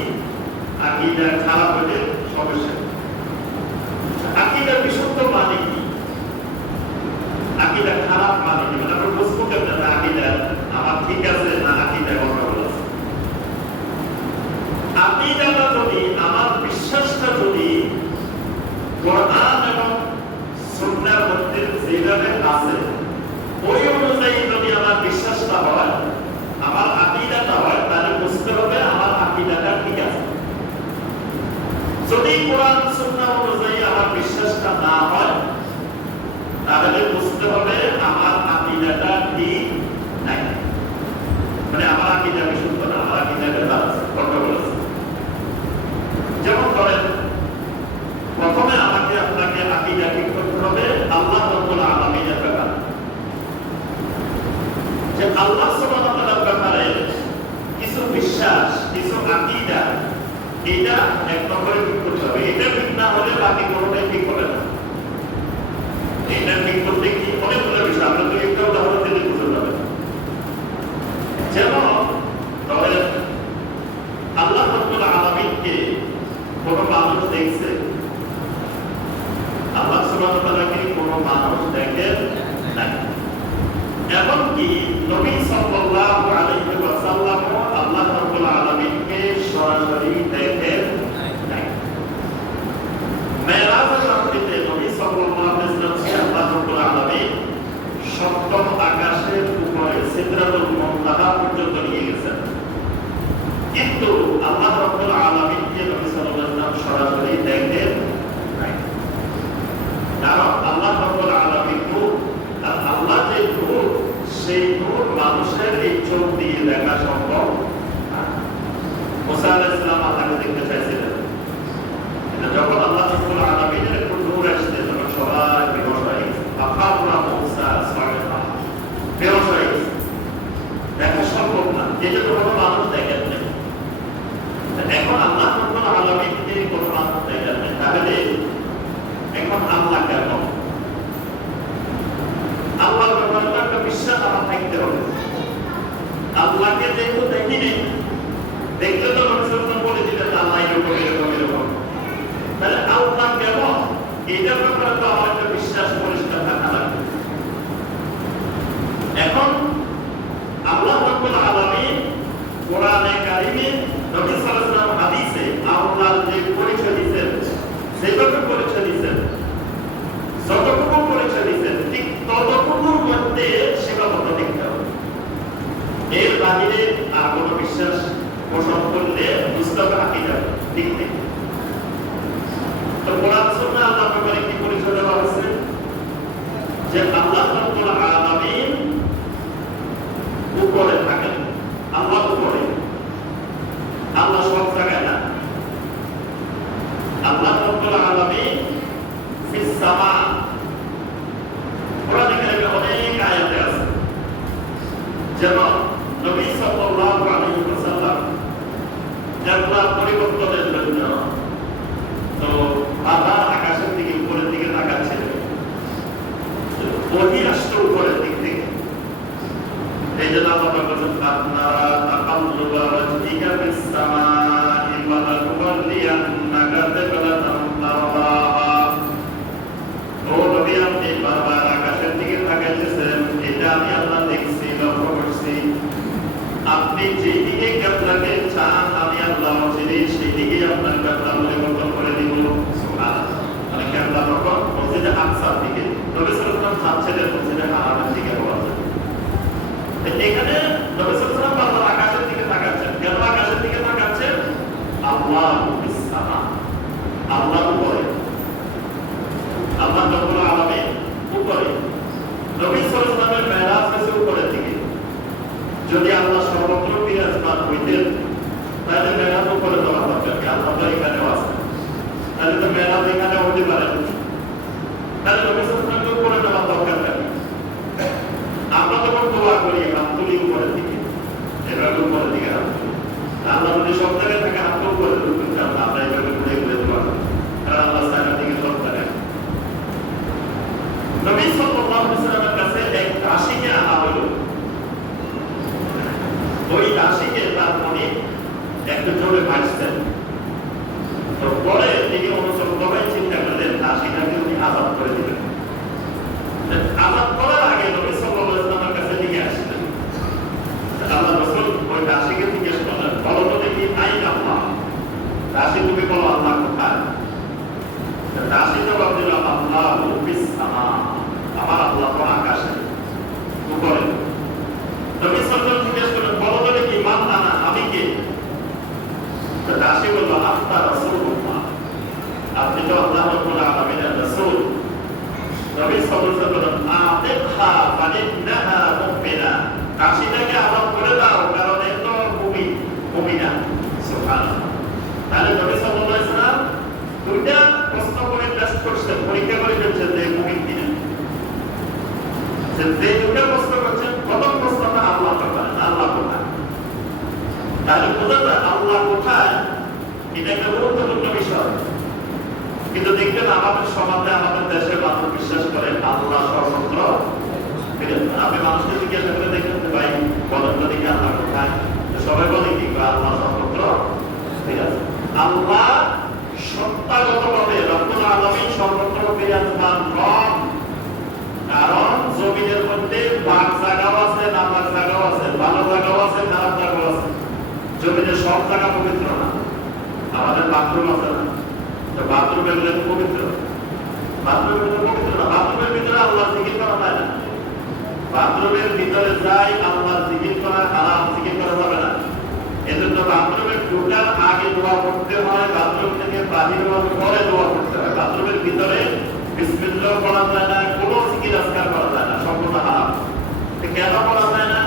আকীদা খারাপ হইলে সমস্যা। আকীদা বিশুদ্ধ মানে কি, আকীদা খারাপ মানে কি? মানে আমরা বুঝবো কেমন না আকীদা আমার ঠিক আছে না আকীদা গণ্ডগোল আছে। আকীদাটা যদি, আমার বিশ্বাসটা যদি কোরআন এবং সুন্নাহর মধ্যে যেভাবে আছে ওই অনুযায়ী যদি আমার বিশ্বাসটা হয়, আমার আকীদাটা হয়, তাহলে বুঝতে হবে আমার আকীদাটা ঠিক আছে। যদি কোরআন সুন্নাহ অনুযায়ী আমার বিশ্বাসটা না হয়, তাহলে বুঝতে হবে আমার আকীদাটা ঠিক নাই, মানে আমার আকীদা বিশুদ্ধ না, আমার আকীদাটা গণ্ডগোল আছে। যেমন ধরেন, প্রথমে আমাকে আপনাকে আকীদা ঠিক করতে হবে আল্লাহ রাব্বুল আলামিনের ব্যাপারে, যে আল্লাহ সুবহানাহু ওয়া তাআলার ব্যাপারে কিছু বিশ্বাস, কিছু আকীদা, এটা এক নম্বরে ঠিক করতে হবে। এটা ঠিক না হলে বাকি কোনোটাই ঠিক হবে না। এটা ঠিক করতে কি অনেকগুলো বিষয়, আমরা তো একটা উদাহরণ দিলে বুঝতে পারবেন। যেমন ধরেন আল্লাহ রাব্বুল আলামিনকে কোন মানুষ দেখছে? আল্লাহ সুবহানাহু ওয়া তাআলাকে কোন মানুষ দেখেন নাই। এমনকি নবী সাল্লাল্লাহু আলাইহি ওয়াসাল্লাম আল্লাহ রাব্বুল আলামিনকে সরাসরি দেখেন নাই। মেরাজের রাত্রিতে নবী সাল্লাল্লাহু আলাইহি ওয়াসাল্লামকে আল্লাহ রাব্বুল আলামিন সপ্তম আকাশের উপরে সিদরাতুল মুনতাহা পর্যন্ত নিয়ে গেছেন, কিন্তু আল্লাহ রাব্বুল আলামিনকে নবী সাল্লাল্লাহু আলাইহি ওয়াসাল্লাম সরাসরি দেখেন নাই। কারণ আল্লাহ রাব্বুল আলামিন নূর, আর আল্লাহ যে নূর, সেই নূর মানুষের এই চোখ দিয়ে দেখা সম্ভব না। মুসা আলাইহিস সালাম আল্লাহকে দেখতে চাইছিলেন, কিন্তু যখন আল্লাহ রাব্বুল আলামিনের একটু নূর আসছে তখন সবাই বেহুশ হয়ে গেছে। আফারা মুসা সাল্লাল্লাহু আলাইহি বেহুশ হয়ে গেছে, দেখা সম্ভব না, যেটা কোনো মানুষ দেখেন না। এখন আল্লাহ রাব্বুল আলামিনকে কোনো মানুষ দেখেন না, তাহলে এখন আল্লাহ কেন? আল্লাহর ব্যাপারে একটা বিশ্বাস আমার থাকতে হবে। আল্লাহকে যেহেতু দেখিনি, দেখলে তো নবী সাল্লাল্লাহু আলাইহি ওয়াসাল্লাম বলে দিলেন আল্লাহ এরকম এরকম এরকম, তাহলে আল্লাহ কেমন এটার ব্যাপারে তো আমার একটা বিশ্বাস পরিষ্কার থাকা লাগবে। এখন আল্লাহ রাব্বুল আলামিন কোরআনে কারিমে, নবী সাল্লাল্লাহু আলাইহি ওয়াসাল্লাম হাদিসে আল্লাহর যে পরিচয় দিয়েছেন, সেভাবে পরিচয় দিয়েছেন, যতটুকু পরিচয় দিয়েছেন ঠিক ততটুকুর মধ্যে সীমাবদ্ধ দেখতে হবে। এর বাহিরে আর কোনো বিশ্বাস পোষণ করলে বুঝতে হবে আকীদা ঠিক নেই। তো কোরআন সুন্নাহ আল্লাহর ব্যাপারে কি পরিচয় দেওয়া হয়েছে? যে আল্লাহ রাব্বুল আলামিন উপরে থাকেন, আল্লাহ উপরে, আল্লাহ সব জায়গায় না। আল্লাহ রাব্বুল আলামিন ফিস সামা, কোরআনে কারিমে অনেক আয়াতে আছে। যেমন নবী সাল্লাল্লাহু আলাইহি ওয়াসাল্লাম জান্নাত পরিবর্তন আল্লাহ উপরে, আল্লাহ রব্বুল আলামিন উপরে। নবী সাল্লাল্লাহু আলাইহি ওয়াসাল্লামের মেরাজ হয়েছে উপরের দিকে। যদি আল্লাহ সর্বত্র বিরাজমান হইতেন তাহলে মেরাজ উপরে দেওয়া দরকার কি? আল্লাহ তো এখানেও আছে, তাহলে তো মেরাজ এখানে হতে পারে, তাহলে নবী সাল্লাল্লাহু আলাইহি ওয়াসাল্লামকে উপরে দেওয়া দরকার কি? আমরা যখন দোয়া করি হাত তুলি উপরের দিকে, এভাবে উপরের দিকে হাত তুলি। আল্লাহ যদি সব জায়গায় থাকে হাত উপরে তুলতে, আমরা এভাবে ঘুরে ঘুরে দোয়া করি, কারণ আল্লাহ সাইডের দিকে সব জায়গায়। নবী সাল্লাল্লাহু আলাইহি ওয়াসাল্লামের কাছে এক দাসীকে আনা হলো। ওই দাসীকে তার মনে একটু জোরে ভাসতেন। তো পরে তিনি অনুসরণ চিন্তা করলেন দাসীটাকে উনি আজাদ করে দিলেন। আজাদ করার আগে নবী সাল্লাল্লাহু আলাইহি ওয়াসাল্লামের কাছে নিয়ে আসলেন। আল্লাহ রাসূল ওই দাসীকে জিজ্ঞেস করলেন, বলো তো দেখি আইন আল্লাহ, দাসী তুমি বলো আল্লাহ কোথায়? দাসী জবাব দিল, আল্লাহু ফিস সামা, আমার আল্লাহ তো আকাশে উপরে। নবী সাল্লাল্লাহু আলাইহি ওয়াসাল্লাম জিজ্ঞেস করলেন, বলো তো দেখি মান আনা, আমি কে? দাসী বলল, আনতা রাসূলুল্লাহ, আপনি তো আল্লাহ রাব্বুল আলামিনের রাসূল। নবী সাল্লাল্লাহু আলাইহি ওয়াসাল্লাম আতিকহা ফাইন্নাহা মুমিনা, দাসীটাকে আজাদ করে দাও কারণ এ তো মুমিনা। সুবহানাল্লাহ। তাহলে নবী সাল্লাল্লাহু আলাইহি ওয়াসাল্লাম দুইটা প্রশ্ন করে টেস্ট করছেন, পরীক্ষা করে দেখছেন যে মুমিন কিনা। যে দুইটা প্রশ্ন করছেন, প্রথম প্রশ্নটা আল্লাহ কোথায়, আল্লাহ কোথায়। তাহলে বোঝা যায় আল্লাহ কোথায় এটা একটা গুরুত্বপূর্ণ বিষয়। কিন্তু দেখবেন আমাদের সমাজে, আমাদের দেশে মানুষ বিশ্বাস করে আল্লাহ সর্বত্র। আপনি মানুষকে জিজ্ঞাসা করে দেখেন যে ভাই বলেন তো দেখি আল্লাহ কোথায়, সবাই বলে কি আল্লাহ সর্বত্র। ঠিক আছে, আল্লাহ সত্তাগতভাবে রব্বুল আলামিন সর্বত্র বিরাজমান নন। কারণ জমিনের মধ্যে পাক জায়গাও আছে, নাপাক জায়গাও আছে, ভালো জায়গাও আছে, খারাপ জায়গাও আছে। জমিনের সব জায়গা পবিত্র না। আমাদের বাথরুম আছে না, তো বাথরুমে গেলে পবিত্র, বাথরুমের পবিত্র না। বাথরুমের ভিতরে আল্লাহ জিকির করা যায় না। বাথরুমের ভিতরে যাই আল্লাহ জিকির করা হারাম, জিকির করা যাবে না। এজন্য বাথরুমের ঢোকার আগে দোয়া করতে হয়, বাথরুম থেকে বাহির হওয়ার পরে দোয়া করতে হয়। বাথরুমের ভিতরে বিসমিল্লাহ পড়া যায় না, কোনো জিকির আজকার করা যায় না, সম্পূর্ণ হারাম। কেন করা যায় না?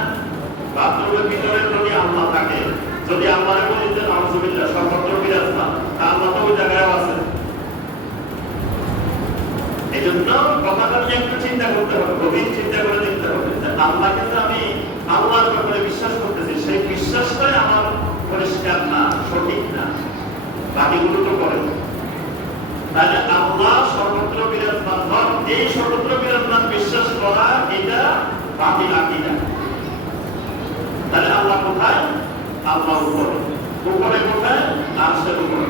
বাথরুমের ভিতরে যদি আল্লাহ থাকে, যদি আল্লাহর বলি যে নাউযুবিল্লাহ সর্বত্র বিরাজমান, আল্লাহ তো ওই জায়গায় আছে। এই জন্য কথাটা নিয়ে একটু চিন্তা করতে হবে, গভীর চিন্তা করে দেখতে হবে যে আল্লাহকে যে আমি আল্লাহর ব্যাপারে বিশ্বাস করতেছি, সেই বিশ্বাসটাই আমার পরিষ্কার না, সঠিক না, বাকিগুলো তো করে। তাহলে আল্লাহ সর্বত্র বিরাজমান নন, এই সর্বত্র বিরাজমান বিশ্বাস করা এটা বাতিল আকীদা। তাহলে আল্লাহ কোথায়? আল্লাহ উপরে। উপরে কোথায়? আরশের উপরে।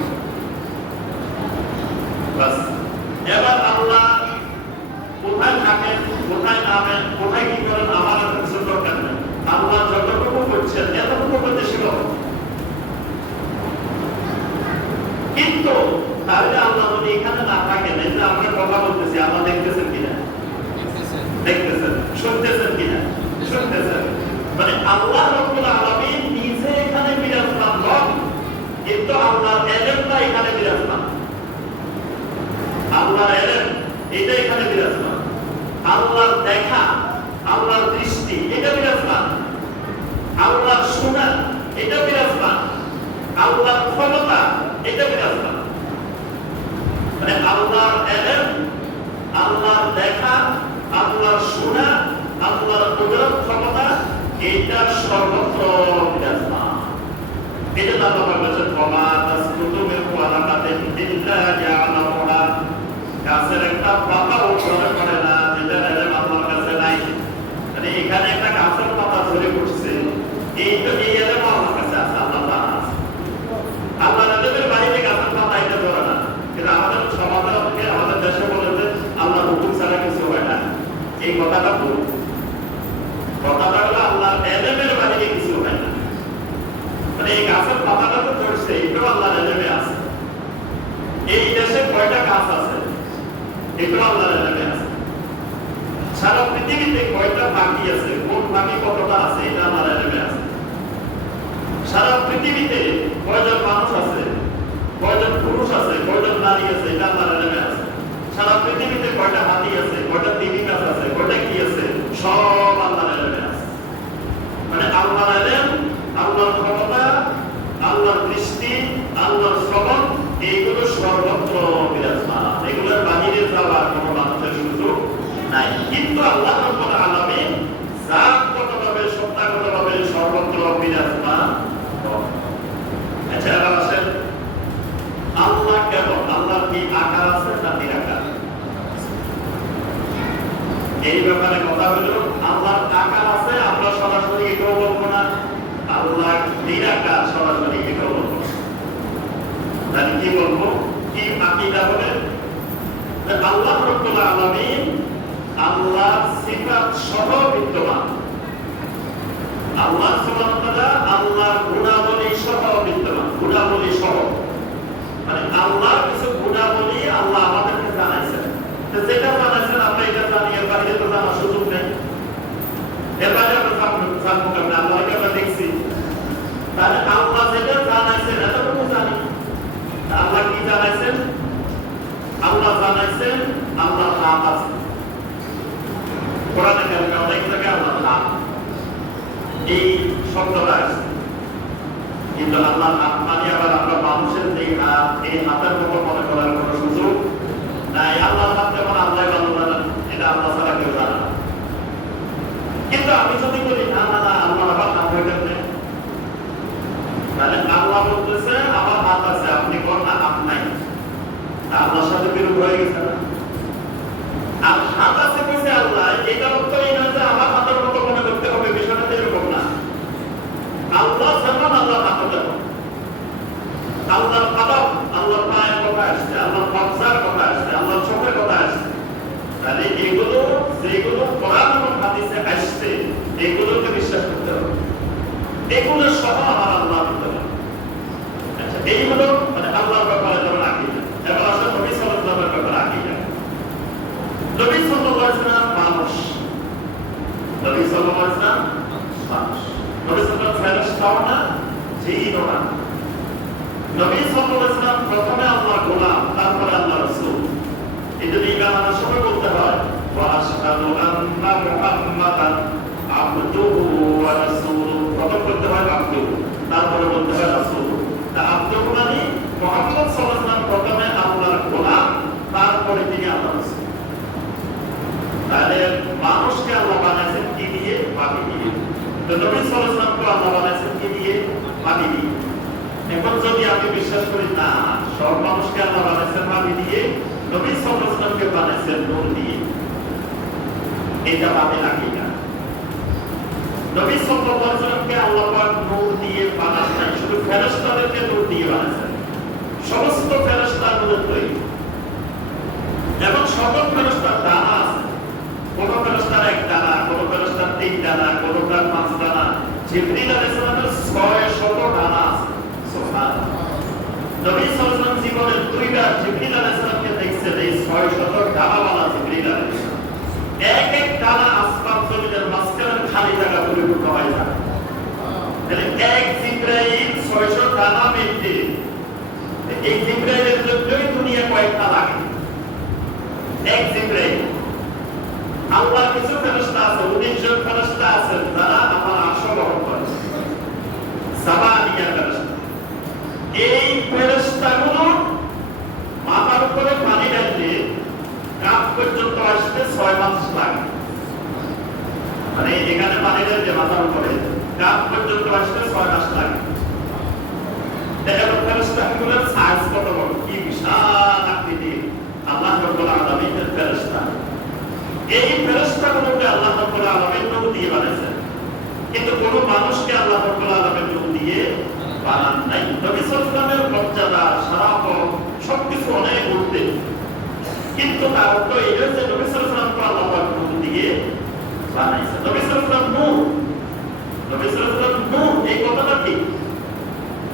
বাস। এবার আল্লাহ কোথায় থাকেন, কোথায় নামেন, কোথায় কি করেন আমার আর কিছু দরকার নেই। আল্লাহ যতটুকু করছেন এতটুকু করতে ছিল। কিন্তু তাহলে আল্লাহ যদি এখানে না থাকেন, এই যে আমরা কথা বলতেছি, আল্লাহ দেখতেছেন কিনা? দেখতেছেন। শুনতেছেন কিনা? শুনতেছেন। মানে আল্লাহ রাব্বুল আলামিন নিজে এখানে বিরাজমান নন, কিন্তু আল্লাহর ইলমটা এখানে বিরাজমান। আল্লাহর ইলম এটা এখানে বিরাজমান। আল্লাহর দেখা, আল্লাহর দৃষ্টি এটা বিরাজমান। আল্লাহর শোনা এটা বিরাজমান। আল্লাহর ক্ষমতা এটা বিরাজমান। মানে আল্লাহর ইলম, আল্লাহর দেখা, আল্লাহর শোনা, আল্লাহর কুদরত, ক্ষমতা এটা সর্বত্র বিরাজমান। এটা আল্লাহ বলেছেন, ওমা তাসকুতু মিন ওয়ারাকাতিন ইল্লা ইয়ালামুহা, গাছের একটা পাতাও ঝরে পড়ে না যেটা ইলম আল্লাহর কাছে নাই। মানে এখানে একটা গাছের পাতা ঝরে পড়ছে, এই তো এই ইলম আল্লাহর কাছে আছে, আল্লাহ তাআলা আছে। আল্লাহর ইলমের বাইরে গাছের পাতা এটা ঝরে না। কিন্তু আমাদের সমাজে, আমাদের দেশে বলে যে আল্লাহর হুকুম ছাড়া কিছু হয় না, এই কথাটা ভুল। কথাটা হলো আল্লাহর ইলমের বাইরে কিছু হয় না। মানে এই গাছের পাতাটা তো ঝরছে, এটাও আল্লাহর ইলমে আছে। এই দেশে কয়টা গাছ আছে, এটাও আল্লাহর ইলমে আছে। সারা পৃথিবীতে কয়টা পাখি আছে, কোন পাখি কতটা আছে, এটা আল্লাহর ইলমে আছে। সারা পৃথিবীতে কয়জন মানুষ আছে, কয়জন পুরুষ আছে, কয়জন নারী আছে, এটা আল্লাহর ইলমে আছে। সারা পৃথিবীতে কয়টা হাতি আছে, কয়টা তিমি গাছ আছে, কয়টা কি আছে, সব আল্লাহর ইলমে আছে। মানে আল্লাহর ইলম, আল্লাহর ক্ষমতা, আল্লাহর দৃষ্টি, আল্লাহর শ্রবণ, এইগুলো সর্বত্র বিরাজমান। এগুলোর বাহিরে যাওয়ার কোনো মানুষের সুযোগ নাই। কিন্তু আল্লাহ রাব্বুল আলামিন জাতগতভাবে, সত্তাগতভাবে সর্বত্র বিরাজমান। আচ্ছা, এবার আসেন আল্লাহ কেমন? আল্লাহর কি আকার আছে না নিরাকার? এই ব্যাপারে কথা হলো, আল্লাহর আকার আছে, আমরা সরাসরি এটাও বলবো না। আল্লাহ নিরাকার, সরাসরি এটাও বলবো না। তাহলে কি বলবো? কি আকীদা বলে যে আল্লাহ রাব্বুল আলামিন আল্লাহর সিফাত সহ বিদ্যমান। আল্লাহ সুবহানাহু ওয়া তাআলা আল্লাহর গুণাবলী সহ বিদ্যমান। গুণাবলী সহ মানে আল্লাহ কিছু গুণাবলী আল্লাহ আমাদেরকে জানাইছেন। তো যেটা জানাইছেন আমরা এটা জানি, এর বাইরে তো জানার সুযোগ নেই। এর বাইরে আমরা জানবো কেমন? আল্লাহকে আমরা দেখছি। তাহলে আল্লাহ যেটা জানাইছেন এতটুকু জানি। আল্লাহ কি জানাইছেন? আল্লাহ জানাইছেন আল্লাহর হাত আছে। কোরআনে কারিমে অনেক জায়গায় আল্লাহর হাত এই শব্দটা আছে। কিন্তু আল্লাহর হাত মানে আবার আমরা মানুষের যে হাত, এই হাতের মতো মনে করার কোনো সুযোগ নাই। আল্লাহর হাত যেমন আল্লাহ ভালো জানেন, এটা আল্লাহ ছাড়া কেউ জানে না। কিন্তু আমি যদি বলি না না না আল্লাহ আবার হাত হয়ে গেছে, তাহলে আল্লাহ বলতেছে আমার হাত আছে, আপনি কোন না হাত নাই, আল্লাহর সাথে বিরোধ হয়ে গেছে না? আর হাত আছে কইছে আল্লাহ, এটা অর্থ এই নয় যে আমার হাতের মতো মনে করতে হবে, বিষয়টা এরকম না। আল্লাহ যেমন আল্লাহ হাত যেমন, আল্লাহর কদম, আল্লাহর পায়ের কথা আসছে, আল্লাহর কবজার কথা আসছে, আল্লাহর চোখের কথা আসছে। তাহলে এগুলো যেগুলো কোরআন এবং হাদিসে আসছে এগুলোকে বিশ্বাস করতে হবে। এগুলো সহ আমার আল্লাহ বিদ্যমান। আচ্ছা, এইগুলো মানে আল্লাহর ব্যাপারে যেমন আকীদা। এবার আসলে নবী সাল্লাল্লাহু আলাইহি ওয়াসাল্লামের ব্যাপারে আকীদা। নবী সাল্লাল্লাহু আলাইহি ওয়াসাল্লাম মানুষ। নবী সাল্লাল্লাহু আলাইহি ওয়াসাল্লাম মানুষ। নবী সাল্লাল্লাহু আলাইহি ওয়াসাল্লাম ফেরেশতাও না, জিনও না। নবী সাল্লাল্লাহু আলাইহি ওয়াসাল্লাম প্রথমে আল্লাহর গোলাম, তারপরে আল্লাহর রাসূল। এই জন্য ঈমান আনার সময় বলতে হয় ওয়া আশহাদু আন্না মুহাম্মাদান আবদুহু ওয়া রাসূলুহু। প্রথম বলতে হয় আবদুহু, তারপরে বলতে হয় রাসূলুহু। তা আবদুহু মানে মুহাম্মদ সাল্লাল্লাহু আলাইহি ওয়াসাল্লাম প্রথমে আল্লাহর গোলাম, তারপরে তিনি আল্লাহর রাসূল। তাহলে মানুষকে আল্লাহ বানাইছেন কি দিয়ে? পানি দিয়ে। তো নবী সাল্লাল্লাহু আলাইহি ওয়াসাল্লামকে আল্লাহ বানাইছেন কি দিয়ে? পানি দিয়ে। এখন যদি আমি বিশ্বাস করি না সব মানুষকে আল্লাহ বানাইছেন পানি দিয়ে, নবী সাল্লাল্লাহু আলাইহি ওয়াসাল্লামকে বানাইছেন নূর দিয়ে, এটা বাতিল আকীদা। নবী সাল্লাল্লাহু আলাইহি ওয়াসাল্লামকে আল্লাহ পাক নূর দিয়ে বানান নাই, শুধু ফেরেশতাদেরকে নূর দিয়ে বানাইছেন। সমস্ত ফেরেশতা নূর তৈরি এবং সকল ফেরেশতার ডানা আছে। কোন ফেরেশতার এক ডানা, কোন ফেরেশতার তিন ডানা, কোনটার পাঁচ ডানা। জিবরিল আলাইহিস সালামের 600 ডানা আছে। সুবহানাল্লাহ। নবী সাল্লাল্লাহু আলাইহি ওয়াসাল্লাম জীবনে দুইটা জিবরিল আলাইহিস সালামকে দেখছেন, এই 600 ডানাওয়ালা জিবরিল আলাইহিস সালাম। এক এক ডানা আসমান জমিনের মাঝখানে খালি জায়গা পরিপূর্ণ হয়ে যায়। তাহলে এক জিবরাইল 600 ডানা মেটে, এই জিবরাইলের জন্যই দুনিয়া কয়েকটা লাগে। এক জিবরাইল। আল্লাহ কিছু ফেরেশতা আছে, 19 জন ফেরেশতা আছেন যারা আমার আরশ বহন করে, সাবানিয়া ফেরেশতা। এই ফেরেশতাগুলো মাথার উপরে পানি ঢালতে কাপ পর্যন্ত আসতে 6 মাস লাগে। মানে এখানে পানি ঢালতে মাথার উপরে কাপ পর্যন্ত আসতে 6 মাস লাগে। দেখেন ফেরেশতাগুলোর সাইজ কত বড়, কি বিশাল আকৃতি। আল্লাহ রাব্বুল আলামিনের ফেরেশতা। এই ফেরেশতাগুলোকে আল্লাহ রাব্বুল আলামিন নূর দিয়ে বানাইছেন, কিন্তু কোন মানুষকে আল্লাহ রাব্বুল আলামিন নূর দিয়ে বানান নাই। নবী সাল্লাল্লাহু আলাইহি ওয়াসাল্লামের মর্যাদা, শরাফত সবকিছু অনেক ঊর্ধ্বে, কিন্তু তার অর্থ এই যে নবী সাল্লাল্লাহু আলাইহি ওয়াসাল্লামকে আল্লাহ পাক নূর দিয়ে বানাইছেন। নবী সাল্লাল্লাহু আলাইহি ওয়াসাল্লাম নূর, নবী সাল্লাল্লাহু আলাইহি ওয়াসাল্লাম নূর, এই কথাটা ঠিক।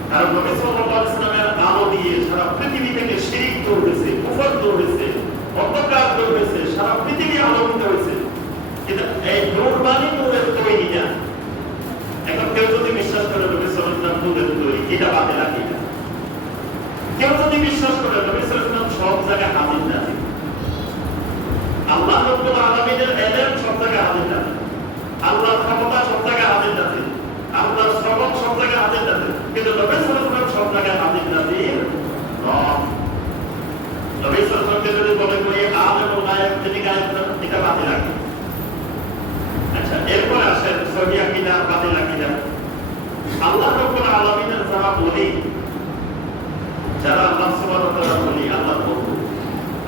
কারণ নবী সাল্লাল্লাহু আলাইহি ওয়াসাল্লামের আলো দিয়ে সারা পৃথিবী থেকে শিরক দূর হয়েছে, কুফর দূর হয়েছে, অন্ধকার দূর হয়েছে, সারা পৃথিবী আলোকিত হয়েছে। কিন্তু এই নূর মানে নূরের তৈরি না। এখন কেউ যদি বিশ্বাস করে নবী সাল্লাল্লাহু আলাইহি ওয়াসাল্লাম নূরের তৈরি, এটা বাতিল আকীদা। কেউ যদি বিশ্বাস করে নবী সাল্লাল্লাহু আলাইহি ওয়াসাল্লাম সব জায়গায় হাজির নাজির। আল্লাহ রাব্বুল আলামিনের ইলম সব জায়গায় হাজির নাজির, আল্লাহর ক্ষমতা সব জায়গায় হাজির নাজির, আল্লাহর শ্রবণ সব জায়গায় হাজির নাজির, কিন্তু নবী সাল্লাল্লাহু আলাইহি ওয়াসাল্লাম সব জায়গায় হাজির নাজির নন। নবী সাল্লাল্লাহু আলাইহি ওয়াসাল্লাম যদি বলে কই আলেমুল গায়ব, তিনি গায়ব না, এটা বাতিল আকীদা। আচ্ছা, এরপর আসেন সহিহ আকীদা, বাতিল আকীদা। আল্লাহ রাব্বুল আলামিনের যারা বলি, যারা আল্লাহ সুবহানাহু ওয়া তাআলা বলি, আল্লাহর বন্ধু,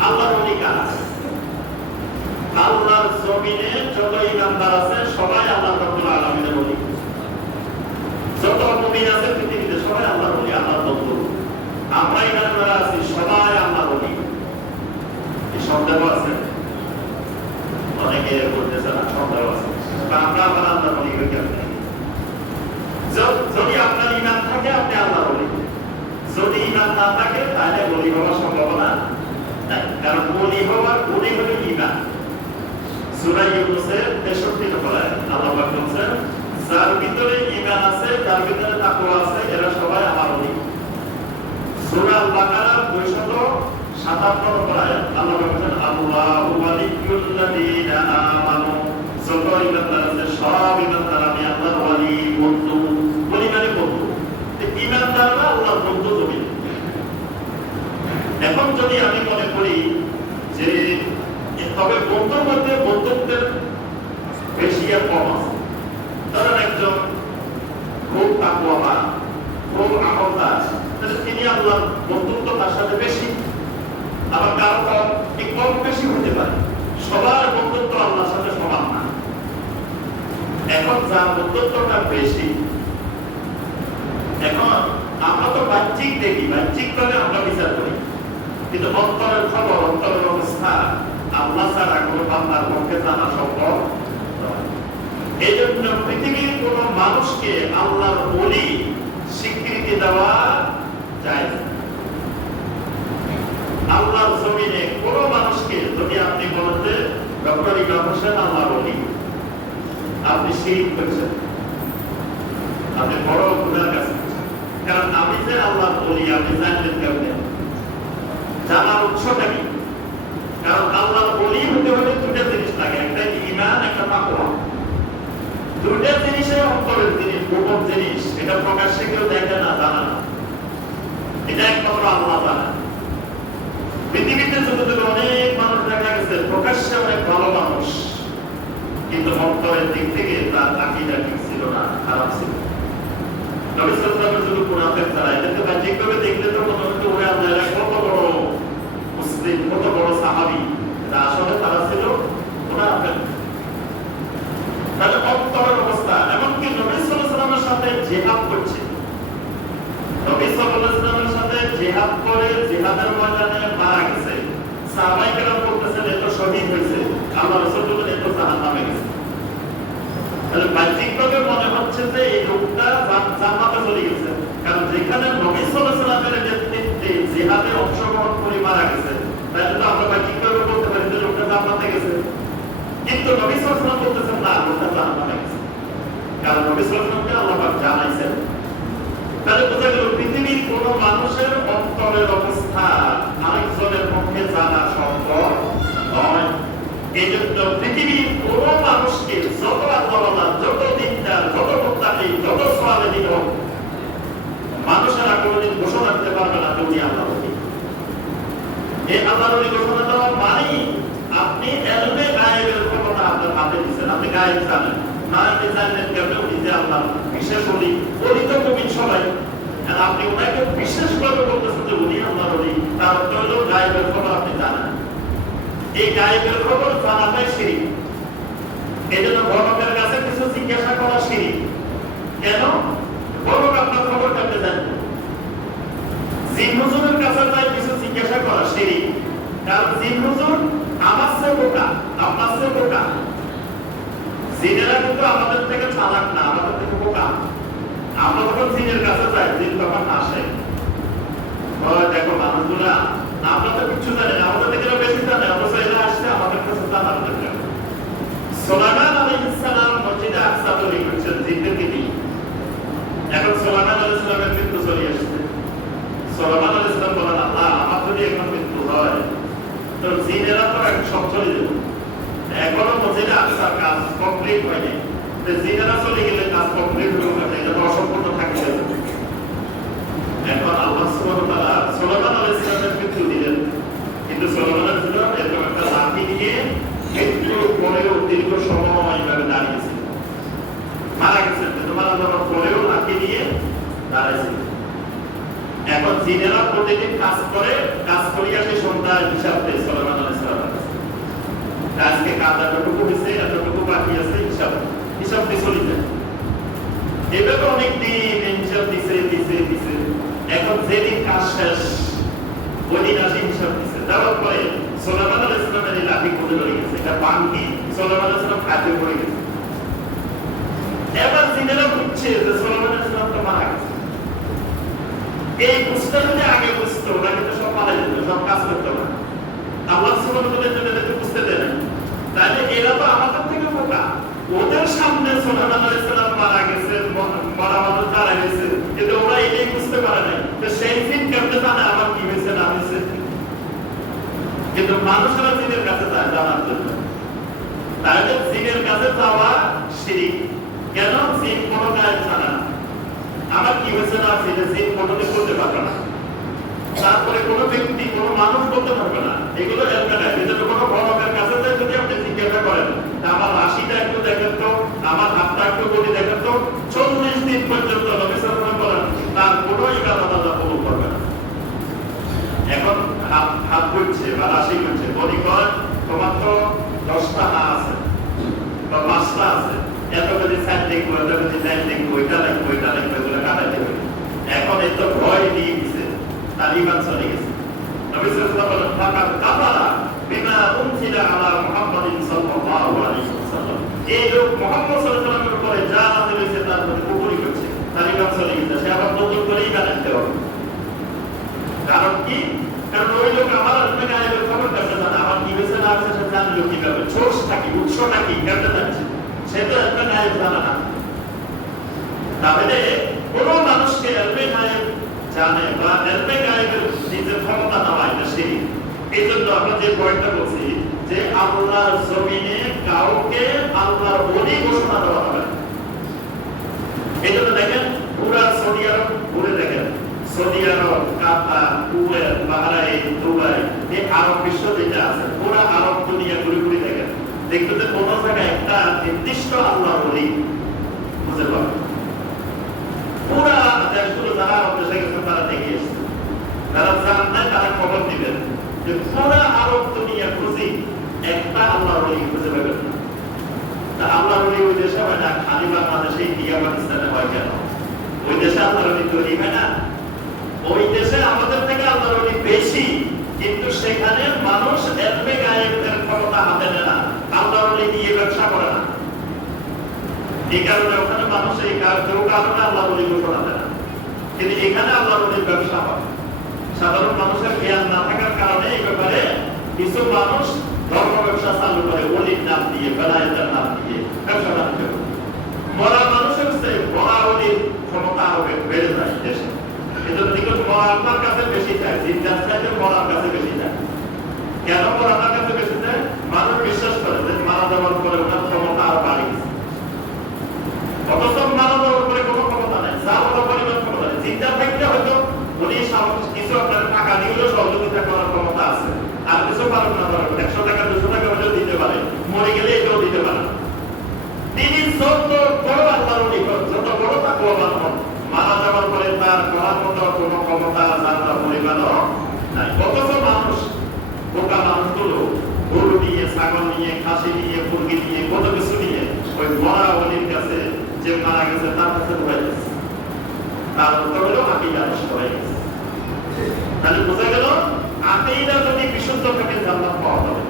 আল্লাহর ওলি কারা? আল্লাহর জমিনে যত ইমানদার আছে সবাই আল্লাহ রাব্বুল আলামিনের ওলি। যত মুমিন আছে পৃথিবীতে সবাই আল্লাহর ওলি, আল্লাহর বন্ধু। আমরা এখানে যারা আছি সবাই আল্লাহর ওলি। এই সন্দেহ আছে? অনেকে বলতেছে না, সন্দেহ আছে। আমরা আবার আল্লাহর ওলি হই কেমনে? যদি আপনার ইমান থাকে আপনি আল্লাহর ওলি, যদি ইমান না থাকে তাহলে ওলি হওয়ার সম্ভাবনা নাই। কারণ ওলি হওয়ার গুণই হলো ইমান। সূরা ইউনূসের ৬৩ নম্বর আয়াত আল্লাহ পাক বলেন, যার ভিতরে ঈমান আছে, যার ভিতরে তাকওয়া আছে, এরা সবাই আমার ওলি। সূরা আল বাকারার ২৫৭ নম্বর আয়াত আল্লাহ পাক বলেন, আল্লাহু ওয়ালিয়্যুল্লাযীনা আমানু, যত ঈমানদার আছে সব ঈমানদার আমি আল্লাহর ওলি, বন্ধু। ওলি মানে বন্ধু। ঈমানদাররা আল্লাহর বন্ধু জমি। এখন যদি আমি মনে করি যে তবে বন্ধুর মধ্যে বন্ধুত্বের বেশি আর কম আছে, ধরেন একজন খুব তাকওয়াবান, খুব আমলদার, তাহলে তিনি আল্লাহর বন্ধুত্ব তার সাথে বেশি। আবার কারো কম বেশি হতে পারে, সবার বন্ধুত্ব আল্লাহর সাথে সমান না। এখন যার বন্ধুত্বটা বেশি, এখন আমরা তো বাহ্যিক দেখি, বাহ্যিকভাবে আমরা বিচার করি, কিন্তু অন্তরের খবর, অন্তরের অবস্থা আল্লাহ ছাড়া কোনো বান্দার পক্ষে জানা সম্ভব নয়। এই জন্য পৃথিবীর কোন মানুষকে আল্লাহর ওলি স্বীকৃতি দেওয়া যায় না। আল্লাহর জমিনে কোন মানুষকে যদি আপনি বলতে ডক্টর ইমাম হোসেন আল্লাহর ওলি, আপনি শিরক করেছেন, আপনি বড় গুনার কাছে। কারণ আমি যে আল্লাহর ওলি আপনি জানলেন কেমনে? জানার উৎসটা কি? কারণ আল্লাহর ওলি হতে হলে দুটো জিনিস লাগে, একটা ঈমান, একটা তাকওয়া। দুটো জিনিসের অন্তরের জিনিস, গোপন জিনিস, এটা প্রকাশ্যে কেউ দেখে না, জানা না, এটা একমাত্র আল্লাহ জানে। পৃথিবীতে যতটুকু অনেক মানুষ দেখা গেছে প্রকাশ্যে অনেক ভালো মানুষ, কিন্তু অন্তরের দিক থেকে তার আকীদা ঠিক ছিল না, খারাপ ছিল। নবী সাল্লাল্লাহু আলাইহি ওয়াসাল্লাম শুধু মুনাফিক ছাড়া, এটাকে বাহ্যিকভাবে দেখলে তো মনে হতো ওরা আল্লাহর কত বড় মুসলিম, কত বড় সাহাবী, এটা আসলে তারা ছিল মুনাফিক। তাহলে অন্তরের অবস্থা, এমনকি নবী সাল্লাল্লাহু আলাইহি ওয়াসাল্লামের সাথে জিহাদ করছে, নবী সাল্লাল্লাহু আলাইহি ওয়াসাল্লামের সাথে জিহাদ করে জিহাদের ময়দানে মারা গেছে, সাহাবায়ে কেরাম বলতেছেন এত শহীদ হয়েছে, আল্লাহ রাসূল বলেন এত জাহান্নামে গেছে। তাহলে বাহ্যিকভাবে মনে হচ্ছে যে এই লোকটা জান্নাতে চলে গেছে, কারণ যেখানে নবী সাল্লাল্লাহু আলাইহি ওয়াসাল্লামের নেতৃত্বে জিহাদে অংশগ্রহণ করে মারা গেছে, তাহলে তো আমরা বাহ্যিকভাবে বলতে পারি যে লোকটা জান্নাতে গেছে। কিন্তু নবী সাল্লাল্লাহু আলাইহি ওয়াসাল্লাম বলতেছেন না, লোকটা জাহান্নামে গেছে, কারণ নবী সাল্লাল্লাহু আলাইহি ওয়াসাল্লামকে আল্লাহ পাক জানাইছেন। তাহলে বোঝা গেল পৃথিবীর কোন মানুষের অন্তরের অবস্থা আরেকজনের পক্ষে জানা সম্ভব নয়। এই জন্য পৃথিবীর কোন মানুষকে যত আল্লাহওয়ালা, যত দিনদার, যত মুত্তাকি, যত সালেহীন হোক, মানুষেরা কোনদিন ঘোষণা দিতে পারবে না তুমি আল্লাহর ওলি। এই আল্লাহর ওলি ঘোষণা দেওয়া মানে আপনি এলমে গায়েবের ক্ষমতা আপনার হাতে দিচ্ছেন, আপনি গায়েব জানেন না, আপনি জানেন কেমন উনি যে আল্লাহ বিশেষ ওলি। ওলি তো মুমিন সবাই, আর আপনি ওনাকে বিশেষভাবে বলতেছেন যে উনি আল্লাহর ওলি, তার অর্থ হলো গায়েবের খবর আপনি জানেন। এই গায়েবের খবর জানাটাই শিরক। এই জন্য গণকের কাছে কিছু জিজ্ঞাসা করা শিরক। কেন? গণক আপনার খবর কেমনে জানবে? জিন হুজুরের কাছে যাই কিছু জিজ্ঞাসা করা শিরক, কারণ জিন হুজুর আমার চেয়ে বোকা, আপনার চেয়ে বোকা। জিনেরা কিন্তু আমাদের থেকে চালাক না, আমাদের থেকে বোকা। আমরা যখন জিনের কাছে যাই, জিন তখন আসে, দেখো মানুষগুলা আমরা তো কিছু জানি না, আমাদের থেকে বেশি জানে, অথচ এরা আসছে আমাদের কাছে জানার জন্য। সুলাইমান আলাইহিস সালাম মসজিদে আকসা তৈরি করছেন জিনদেরকে নিয়ে। এখন সুলাইমান আলাইহিস সালামের মৃত্যু চলে আসছে। সুলাইমান আলাইহিস সালাম বলেন, আল্লাহ আমার যদি এখন মৃত্যু হয় চলে যাবো, এখনো মসজিদে আকসার কাজ কমপ্লিট হয়নি, জিনারা চলে গেলে কাজ কমপ্লিট হলো না, এটা তো অসম্পূর্ণ থাকবে। এখন আল্লাহ সুবহানাহু ওয়া তাআলা সুলাইমান আলাইহিস সালামের মৃত্যু দিলেন, কিন্তু সুলাইমান আলাইহিস সালাম এরকম একটা লাঠি নিয়ে মৃত্যুর পরেও দীর্ঘ সময় এইভাবে দাঁড়িয়েছে, মারা গেছেন কিন্তু মারা যাওয়ার পরেও লাঠি নিয়ে দাঁড়াইছে। এখন জিনেরা প্রতিদিন কাজ করে, কাজ করিয়া সে সন্ধ্যায় হিসাব দেয় সুলাইমান আলাইহিস সালাম, আজকে কাজ এতটুকু হয়েছে, এতটুকু বাকি আছে, হিসাব দিয়ে চলে যায়। এভাবে অনেক দিন হিসাব দিছে। এখন যেদিন কাজ শেষ ওই দিন আসে হিসাব দিছে, দেওয়ার পরে সুলাইমান আলাইহিস সালামের এই লাঠি কোথায় ধরে গেছে, এটা পাঙ্কি সুলাইমান আলাইহিস সালাম খাদ্য পড়ে গেছে। এবার জিনেরা বুঝছে যে সুলাইমান আলাইহিস সালাম তো মারা গেছে। এই বুঝতে যদি আগে বুঝতো, ওরা কিন্তু সব মারা যেত, সব কাজ করতো না। আল্লাহ সুবহানাহু ওয়া তাআলা যদি বুঝতে দেন, তাহলে এরা তো আমাদের থেকে বোকা। ওদের সামনে সুলাইমান আলাইহিস সালাম মারা গেছে, মরা মানুষ মারা গেছে, কিন্তু ওরা এটাই বুঝতে পারে নাই যে সেই দিন কেমনে জানে আমার কি হয়েছে না হয়েছে। কিন্তু মানুষেরা জিনের কাছে যায় জানার জন্য, তাহলে জিনের কাছে যাওয়া শিরক। কেন? জিন কোনো কাজ জানে না, আমার কি হয়েছে না হয়েছে জিন কোনোদিন বলতে পারবে না, তারপরে কোনো ব্যক্তি কোনো মানুষ বলতে পারবে না। এগুলো কোনো বড়কের কাছে যদি আপনি জিজ্ঞাসা করেন আমার রাশিটা একটু দেখেন তো, আমার হাতটা একটু বলি দেখেন তো, 40 দিন পর্যন্ত নবী সাল্লাল্লাহু আলাইহি ওয়াসাল্লাম বলেন তার কোনো ইবাদত আল্লাহ কবুল করবে না। এখন হাত করছে বা রাশি করছে, বলি কয় তোমার তো 10টা হাত আছে বা 5টা আছে, এত কেজি 4 লিখবো, এত কেজি 9 লিখবো, এটা লিখবো, এটা লিখবো, এগুলো কাটাইতে হবে। এখন এই তো ভয় দিয়ে দিছে, তার ঈমান চলে গেছে। নবী সাল্লাল্লাহু আলাইহি ওয়াসাল্লাম ফাকাত কাফারা বিমা উনজিলা আলা মুহাম্মাদিন সাল্লাল্লাহু আলাইহি ওয়াসাল্লাম, এই লোক মুহাম্মদ সাল্লাল্লাহু আলাইহি ওয়াসাল্লামের উপরে যা নাযিল হয়েছে তার প্রতি কুফরি করছে, তার ঈমান চলে গেছে, সে আবার নতুন করে ঈমান আনতে হবে। কারণ কি? কারণ ওই লোক আমার ইলমে গায়েবের খবর কাছে জানে, আমার কি হয়েছে না হয়েছে সে জানলো কিভাবে, সোর্সটা কি, উৎসটা কি, কেমনে জানছে, সে তো ইলমে গায়েব জানে না। তাহলে কোনো মানুষকে ইলমে গায়েব জানে বা ইলমে গায়েবের নিজের ক্ষমতা নেওয়া এটা শিরক। এই জন্য আমরা যে পয়েন্টটা বলছি যে আল্লাহর জমিনে কাউকে আল্লাহর ওলি ঘোষণা দেওয়া হবে না। এই জন্য দেখেন পুরা সৌদি আরব ঘুরে দেখেন, সৌদি আরব, কাতার, কুয়েত, বাহরাইন, দুবাই, এই আরব বিশ্ব যেটা আছে পুরা আরব দুনিয়া ঘুরে ঘুরে দেখেন, দেখবেন যে কোনো জায়গায় একটা নির্দিষ্ট আল্লাহর ওলি বুঝতে পারবেন। পুরা দেশগুলো যারা আরব দেশে গেছে তারা দেখে এসেছে, যারা জান নাই তারা খবর দিবেন যে পুরা আরব দুনিয়া খুঁজি একটা আল্লাহর ওলি খুঁজে পাবেন না। তা আল্লাহর ওলি ওই দেশে হয় না, খালি বাংলাদেশে, ইন্ডিয়া, পাকিস্তানে হয় কেন? ওই দেশে আল্লাহর ওলি তৈরি হয় না। ওই দেশে আমাদের থেকে আল্লাহর ওলি বেশি, কিন্তু সেখানে মানুষ ইলমে গায়েবের ক্ষমতা হাতে নেয় না, আল্লাহর ওলি দিয়ে ব্যবসা করে না। এই কারণে ওখানে মানুষ এই কারণে আল্লাহর ওলি ঘোষণা দেয় না, কিন্তু এখানে আল্লাহর ওলির ব্যবসা হয়। সাধারণ মানুষের জ্ঞান না থাকার কারণে এই ব্যাপারে কিছু মানুষ ধর্ম ব্যবসা চালু করে, ওলির নাম দিয়ে, বেলায়েতের নাম দিয়ে ব্যবসা বাণিজ্য করে। মরা মানুষের চেয়ে মরা ওলির ক্ষমতা আরো বেড়ে যায় দেশে। কিন্তু নিকট মরার কাছে বেশি চায়, জিন্দার চাইতে মরার কাছে বেশি চায়। কেন মরার কাছে বেশি চায়? মানুষ বিশ্বাস করে যে মারা যাওয়ার পরে ওনার ক্ষমতা আরো বাড়ে গেছে। অথচ মারা যাওয়ার পরে কোনো ক্ষমতা নাই, যা বড় পরিমাণ ক্ষমতা নেই। জিন্দার থাকতে হয়তো উনি কিছু আপনার টাকা দিলেও সহযোগিতা করার ক্ষমতা আছে, আর কিছু পারেন না, 100 টাকা 200 টাকা হলেও দিতে পারে, মরে গেলে এটাও দিতে পারে। তিনি যত বড় আল্লাহর ওলি, যত বড় তাকওয়াবান হন, মারা যাওয়ার পরে তার করার মতো কোনো ক্ষমতা তার পরিবারও নাই। অথচ মানুষ, বোকা মানুষগুলো গরু নিয়ে, ছাগল নিয়ে, খাসি নিয়ে, মুরগি নিয়ে, কত কিছু নিয়ে ওই মরা ওলির কাছে, যে মারা গেছে তার কাছে ঢুকাই গেছে। তার উত্তর হলো আকীদা নষ্ট হয়ে গেছে। তাহলে বোঝা গেল আকীদা যদি বিশুদ্ধ থাকে জান্নাত পাওয়া যাবে।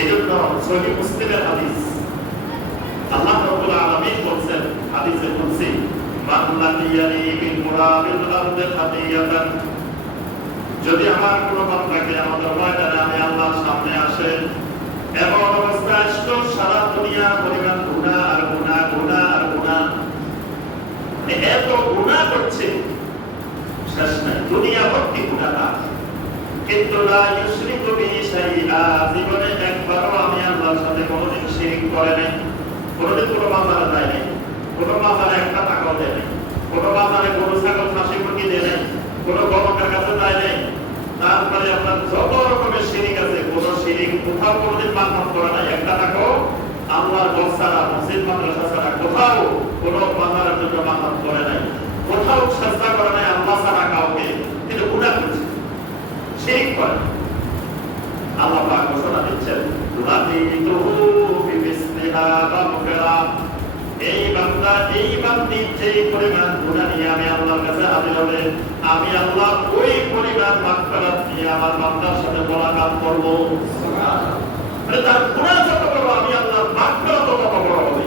এজন্য সহিহ মুসলিমের হাদিস, আল্লাহ রাব্বুল আলামিন বলেন হাদিসে কুদসি, মান লাকিয়ানি বিল মুরাবিল আরদি খাতিয়াতান, যদি আমার কোনো বান্দাকে আমাদের ময়দানে আমি আল্লাহর সামনে আসে এমন অবস্থায় সারা দুনিয়া পরিমাণ গুনাহ আর গুনাহ, গুনাহ আর গুনাহ, এত গুনাহ করছে শেষ নাই, দুনিয়া ভর্তি গুনাহ, কিন্তু লা ইউশরিকু বিহি শাইআ, জীবনে একবারও আমি আল্লাহর সাথে কোনোদিন শিরক করে নাই, কোনোদিন কোনো মাজারে যায় নাই, কোনো মাজারে একটা টাকাও দেয় নাই, কোনো মাজারে গরু ছাগল খাসি মুরগি দেয় নাই, কোনো গণকের কাছে যায় নাই। তারপরে আপনার যত রকমের শিরিক আছে, কোন শিরিক কোথাও কোনোদিন মানব করে নাই, একটা টাকাও আল্লাহর ঘর ছাড়া, মসজিদ মাদ্রাসা ছাড়া কোথাও কোনো মাজারের জন্য মানব করে নাই, কোথাও চেষ্টা করে নাই আল্লাহ ছাড়া কাউকে, কিন্তু গুনাহ করছে, শিরিক করে। আল্লাহ পাক ঘোষণা দিচ্ছেন, লাযীদুহু বিমিসলিহা মাগফিরা, এই বান্দা এই বান্দি যে পরিমাণ গুনাহ নিয়ে আমি আল্লাহর কাছে হাজির হবে, আমি আল্লাহ ওই পরিমাণ মাগফিরাত নিয়ে আমার বান্দার সাথে মোলাকাত করব। সুবহানাল্লাহ। মানে তার গুনাহ যত বড়, আমি আল্লাহর মাগফিরাত তত বড় হবে।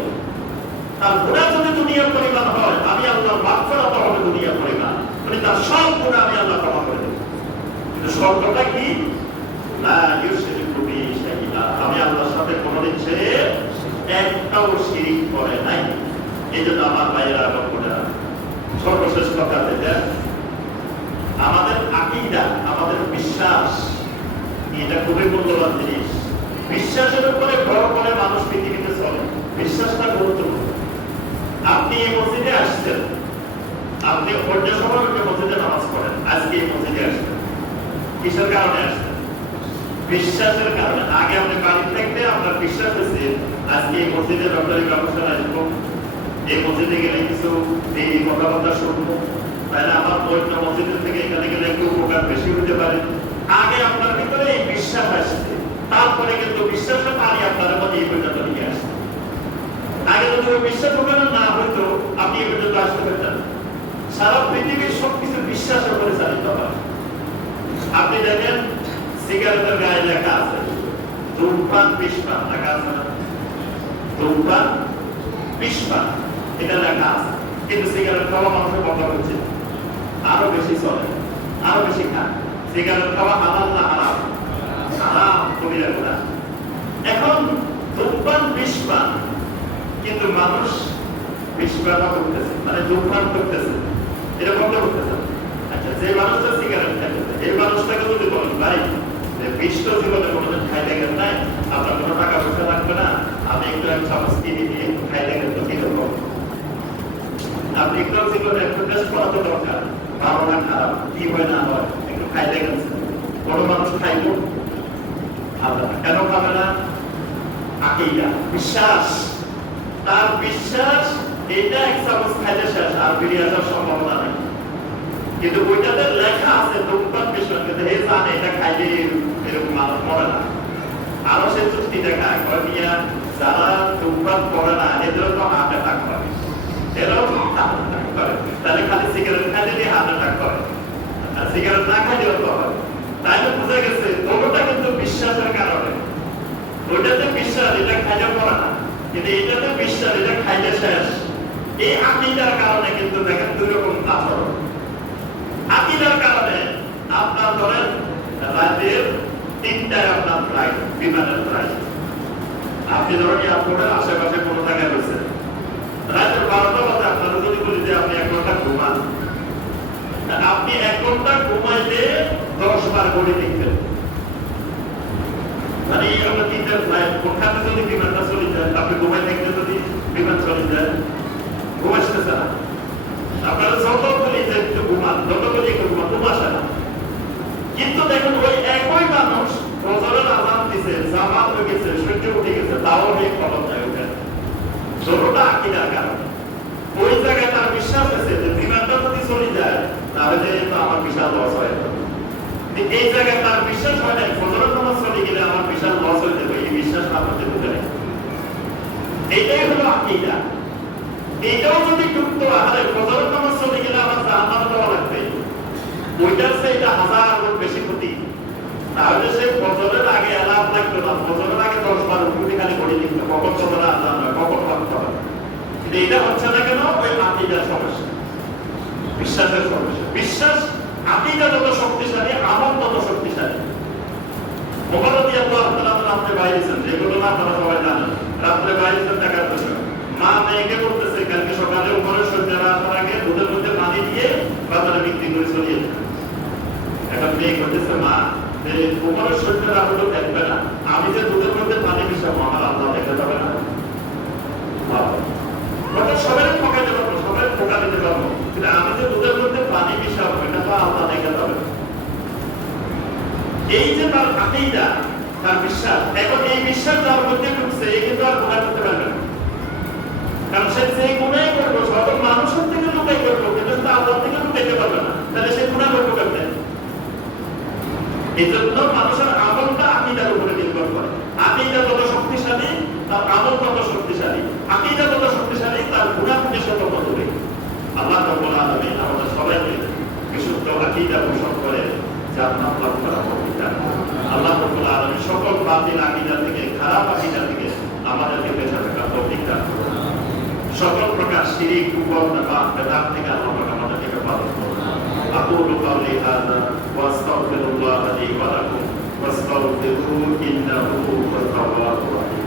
তার গুনাহ যদি দুনিয়ার পরিমাণ হয়, আমি আল্লাহর মাগফিরাত হবে দুনিয়ার পরিমাণ, মানে তার সব গুনাহ আমি আল্লাহ ক্ষমা করে দেব। কিন্তু শর্তটা কি? লা ইউশরিকু বিহি শাইআ, আমি আল্লাহর সাথে কোনোদিন সে একটাও শিরিক করে নাই। এই জন্য আমার ভাইয়েরা এবং বোনেরা, সর্বশেষ কথা যেটা, আমাদের আকীদা, আমাদের বিশ্বাস, এটা খুবই মূল্যবান জিনিস। বিশ্বাসের উপরে ভর করে মানুষ পৃথিবীতে চলে, বিশ্বাসটা গুরুত্বপূর্ণ। আপনি এই মসজিদে আসছেন, আপনি অন্য সময় মসজিদে নামাজ পড়েন, আজকে এই মসজিদে আসছেন, কিসের কারণে আসছেন? বিশ্বাসের কারণে। আগে আপনি বাড়ি থাকতে আপনার বিশ্বাস হয়েছে আজকে এই মসজিদে ডক্টরি ব্যবস্থা আসবো, এই মসজিদে গেলে কিছু এই কথাবার্তা শুনবো, তাহলে আমার অন্য মসজিদের থেকে এখানে গেলে একটু উপকার বেশি হতে পারে। আগে আপনার ভিতরে এই বিশ্বাস আসছে, তারপরে কিন্তু বিশ্বাসের পানি আপনার মধ্যে এই পর্যন্ত নিয়ে আসছে। আগে যদি ওই বিশ্বাস ওখানে না হইতো, আপনি এই পর্যন্ত আসতে পারতেন। সারা পৃথিবীর সবকিছু বিশ্বাসের উপরে চালিত হয়। আপনি দেখেন সিগারেটের গায়ে লেখা আছে ধূমপান বিষপান, লেখা আছে না? ধূমপান বিষপান, এটা লেখা আছে, কিন্তু সিগারেট খাওয়া মানুষের বন্ধ হচ্ছে, আরো বেশি চলে, আরো বেশি খান। সিগারেট খাওয়া হালাল না হারাম? হারাম, কবিরা গুনাহ। এখন ধূমপান বিষপান, কিন্তু মানুষ বিষপান করতেছে, মানে ধূমপান করতেছে, এটা বন্ধ করতেছে। আচ্ছা, যে মানুষটা সিগারেট খাইতেছে, এই মানুষটাকে যদি বলেন ভাই বিশ্ব জীবনে কোনোদিন খাই দেখেন নাই, আপনার কোনো টাকা পয়সা লাগবে না, আমি একটু এক চামচ কিনে দিয়ে খাই দেখেন তো কি করবো? আপনি একটু জীবনে একটু টেস্ট করা তো দরকার, ভালো না খারাপ, কি হয় না হয়, একটু খাই দেখেন। কোনো মানুষ খাইব? খাবে না। কেন খাবে না? আকীদা, বিশ্বাস। তার বিশ্বাস এটা এক চামচ খাইলে শেষ, আর বেরিয়ে আসার সম্ভাবনা নেই। কিন্তু ওইটাতে লেখা আছে ধূমপান বিষপান, কিন্তু হে জানে এটা খাইলে এরকম মানুষ মরে না। আরো সে চুক্তি দেখায়, যারা ধূমপান করে না এদেরও তো হার্ট অ্যাটাক করে, এরাও হার্ট অ্যাটাক করে। তাহলে খালি সিগারেট খাইলে হার্ট অ্যাটাক করে, আর সিগারেট না খাইলেও তো হয়। তাইলে বোঝা গেছে দুটোটা কিন্তু বিশ্বাসের কারণে। ওইটাতে বিশ্বাস, এটা খাইলে পড়ে না, কিন্তু এটাতে বিশ্বাস, এটা খাইলে শেষ। এই আকীদার কারণে কিন্তু দেখেন দুই রকম আচরণ। আকীদার কারণে আপনার ধরেন রাতের 3টায় আপনার ফ্লাইট, বিমানের ফ্লাইট, আপনি ধরেন এয়ারপোর্টের আশেপাশে কোনো জায়গায় রয়েছেন, রাতের 12টা বাজে আপনারা যদি বলি যে আপনি 1 ঘন্টা ঘুমান, আপনি 1 ঘন্টা ঘুমাইলে 10 বার গড়ি দেখবেন। মানে এই আমরা 3টার ফ্লাইট, কোনখানে যদি বিমানটা চলে যায়, আপনি ঘুমাই থাকলে যদি বিমান চলে যায়, ঘুম আসতেছে না। আপনারা যত বলি যে একটু ঘুমান, যত বলি একটু ঘুমান, ঘুম আসে না। কিন্তু দেখুন ওই একই মানুষ ফজরের আযান দিছে, জামাত হয়ে গেছে, সূর্য উঠে গেছে, তাও এই খবর যায় ওঠে। ছোটটা আকীদার কারণে। ওই জায়গায় তার বিশ্বাস আছে যে বিমানটা যদি চলে যায় তাহলে তো আমার বিশাল লস হয়ে যাবে। এই জায়গায় তার বিশ্বাস হয় না ফজরের নামাজ চলে গেলে আমার বিশাল লস হয়ে যাবে, এই বিশ্বাস তার মধ্যে ঢুকে নেই। এইটাই হলো আকীদা। এটাও যদি ঢুকতো, তাহলে ফজরের নামাজ চলে গেলে আমার জাহান্নামে যাওয়া লাগবে, ওইটার চেয়ে এটা 1000 গুণ বেশি ক্ষতি। তাহলে সে ফজরের আগে অ্যালার্ম লাগতো না, ফজরের আগে 10 বার উঠে খালি ঘড়ি লিখতো, কখন ফজরের আযান হয়, কখন ভাবতে হবে। কিন্তু এটা হচ্ছে না কেন? ওই আকীদার সমস্যা, বিশ্বাসের সমস্যা। বিশ্বাস, আকীদা যত শক্তিশালী, আমল তত শক্তিশালী। ওমর রাদিয়াল্লাহু তাআলা রাত্রে বাইরেছেন, যেগুলো না আপনারা সবাই জানেন, রাত্রে বাইরেছেন টাকার জন্য। মা মেয়েকে বলতেছে কালকে সকালে উপরের সূর্যের আসার আগে দুধের মধ্যে পানি দিয়ে বাজারে বিক্রি করে চলিয়েছে। এখন মেয়ে বলতেছে মা যে উমরের শরীরের আগুন দেখবে না, আমি যে দুধের মধ্যে পানি মিশাবো আমার আল্লাহ দেখতে পাবে না? ওটা সবাই ঠকাইতে পারবো, সবাই ঠকা দিতে পারবো, কিন্তু আমি যে দুধের মধ্যে পানি মিশাবো এটা তো আল্লাহ দেখতে পাবে। এই যে তার আকীদা, তার বিশ্বাস, এখন এই বিশ্বাস যার মধ্যে ঢুকছে এই কিন্তু আর গুনাহ করতে পারবে না। কারণ সে যে গুনাহ করবে সব মানুষের থেকে লুকাই করবে, কিন্তু তা আল্লাহ থেকে লুকাইতে পারবে না, তাহলে সে গুনাহ করবে কেমনে? এই জন্য মানুষের আমলটা আকীদার উপরে নির্ভর করে। আকীদা যত শক্তিশালী তার আমল তত শক্তিশালী, আকীদা যত শক্তিশালী তার গুনাহ থেকে সে তত দূরে। আল্লাহ রাব্বুল আলামিন আমাদের সবাইকে বিশুদ্ধ আকীদা পোষণ করে জান্নাত লাভ করার তৌফিক দান করুন। আল্লাহ রাব্বুল আলামিন সকল বাতিল আকীদা থেকে, খারাপ আকীদা থেকে আমাদেরকে বেঁচে থাকার তৌফিক দান করুন। সকল প্রকার শিরিক, কুফর, নিফাক, বেদাত থেকে আল্লাহ পাক আমাদেরকে হেফাজত করুন। আকুলু কাওলি হাযা ওয়া আস্তাগফিরুল্লাহ লি ওয়া লাকুম ওয়াস্তাগফিরুহু ইন্নাহু হুয়াত তাওয়াবুর রাহিম।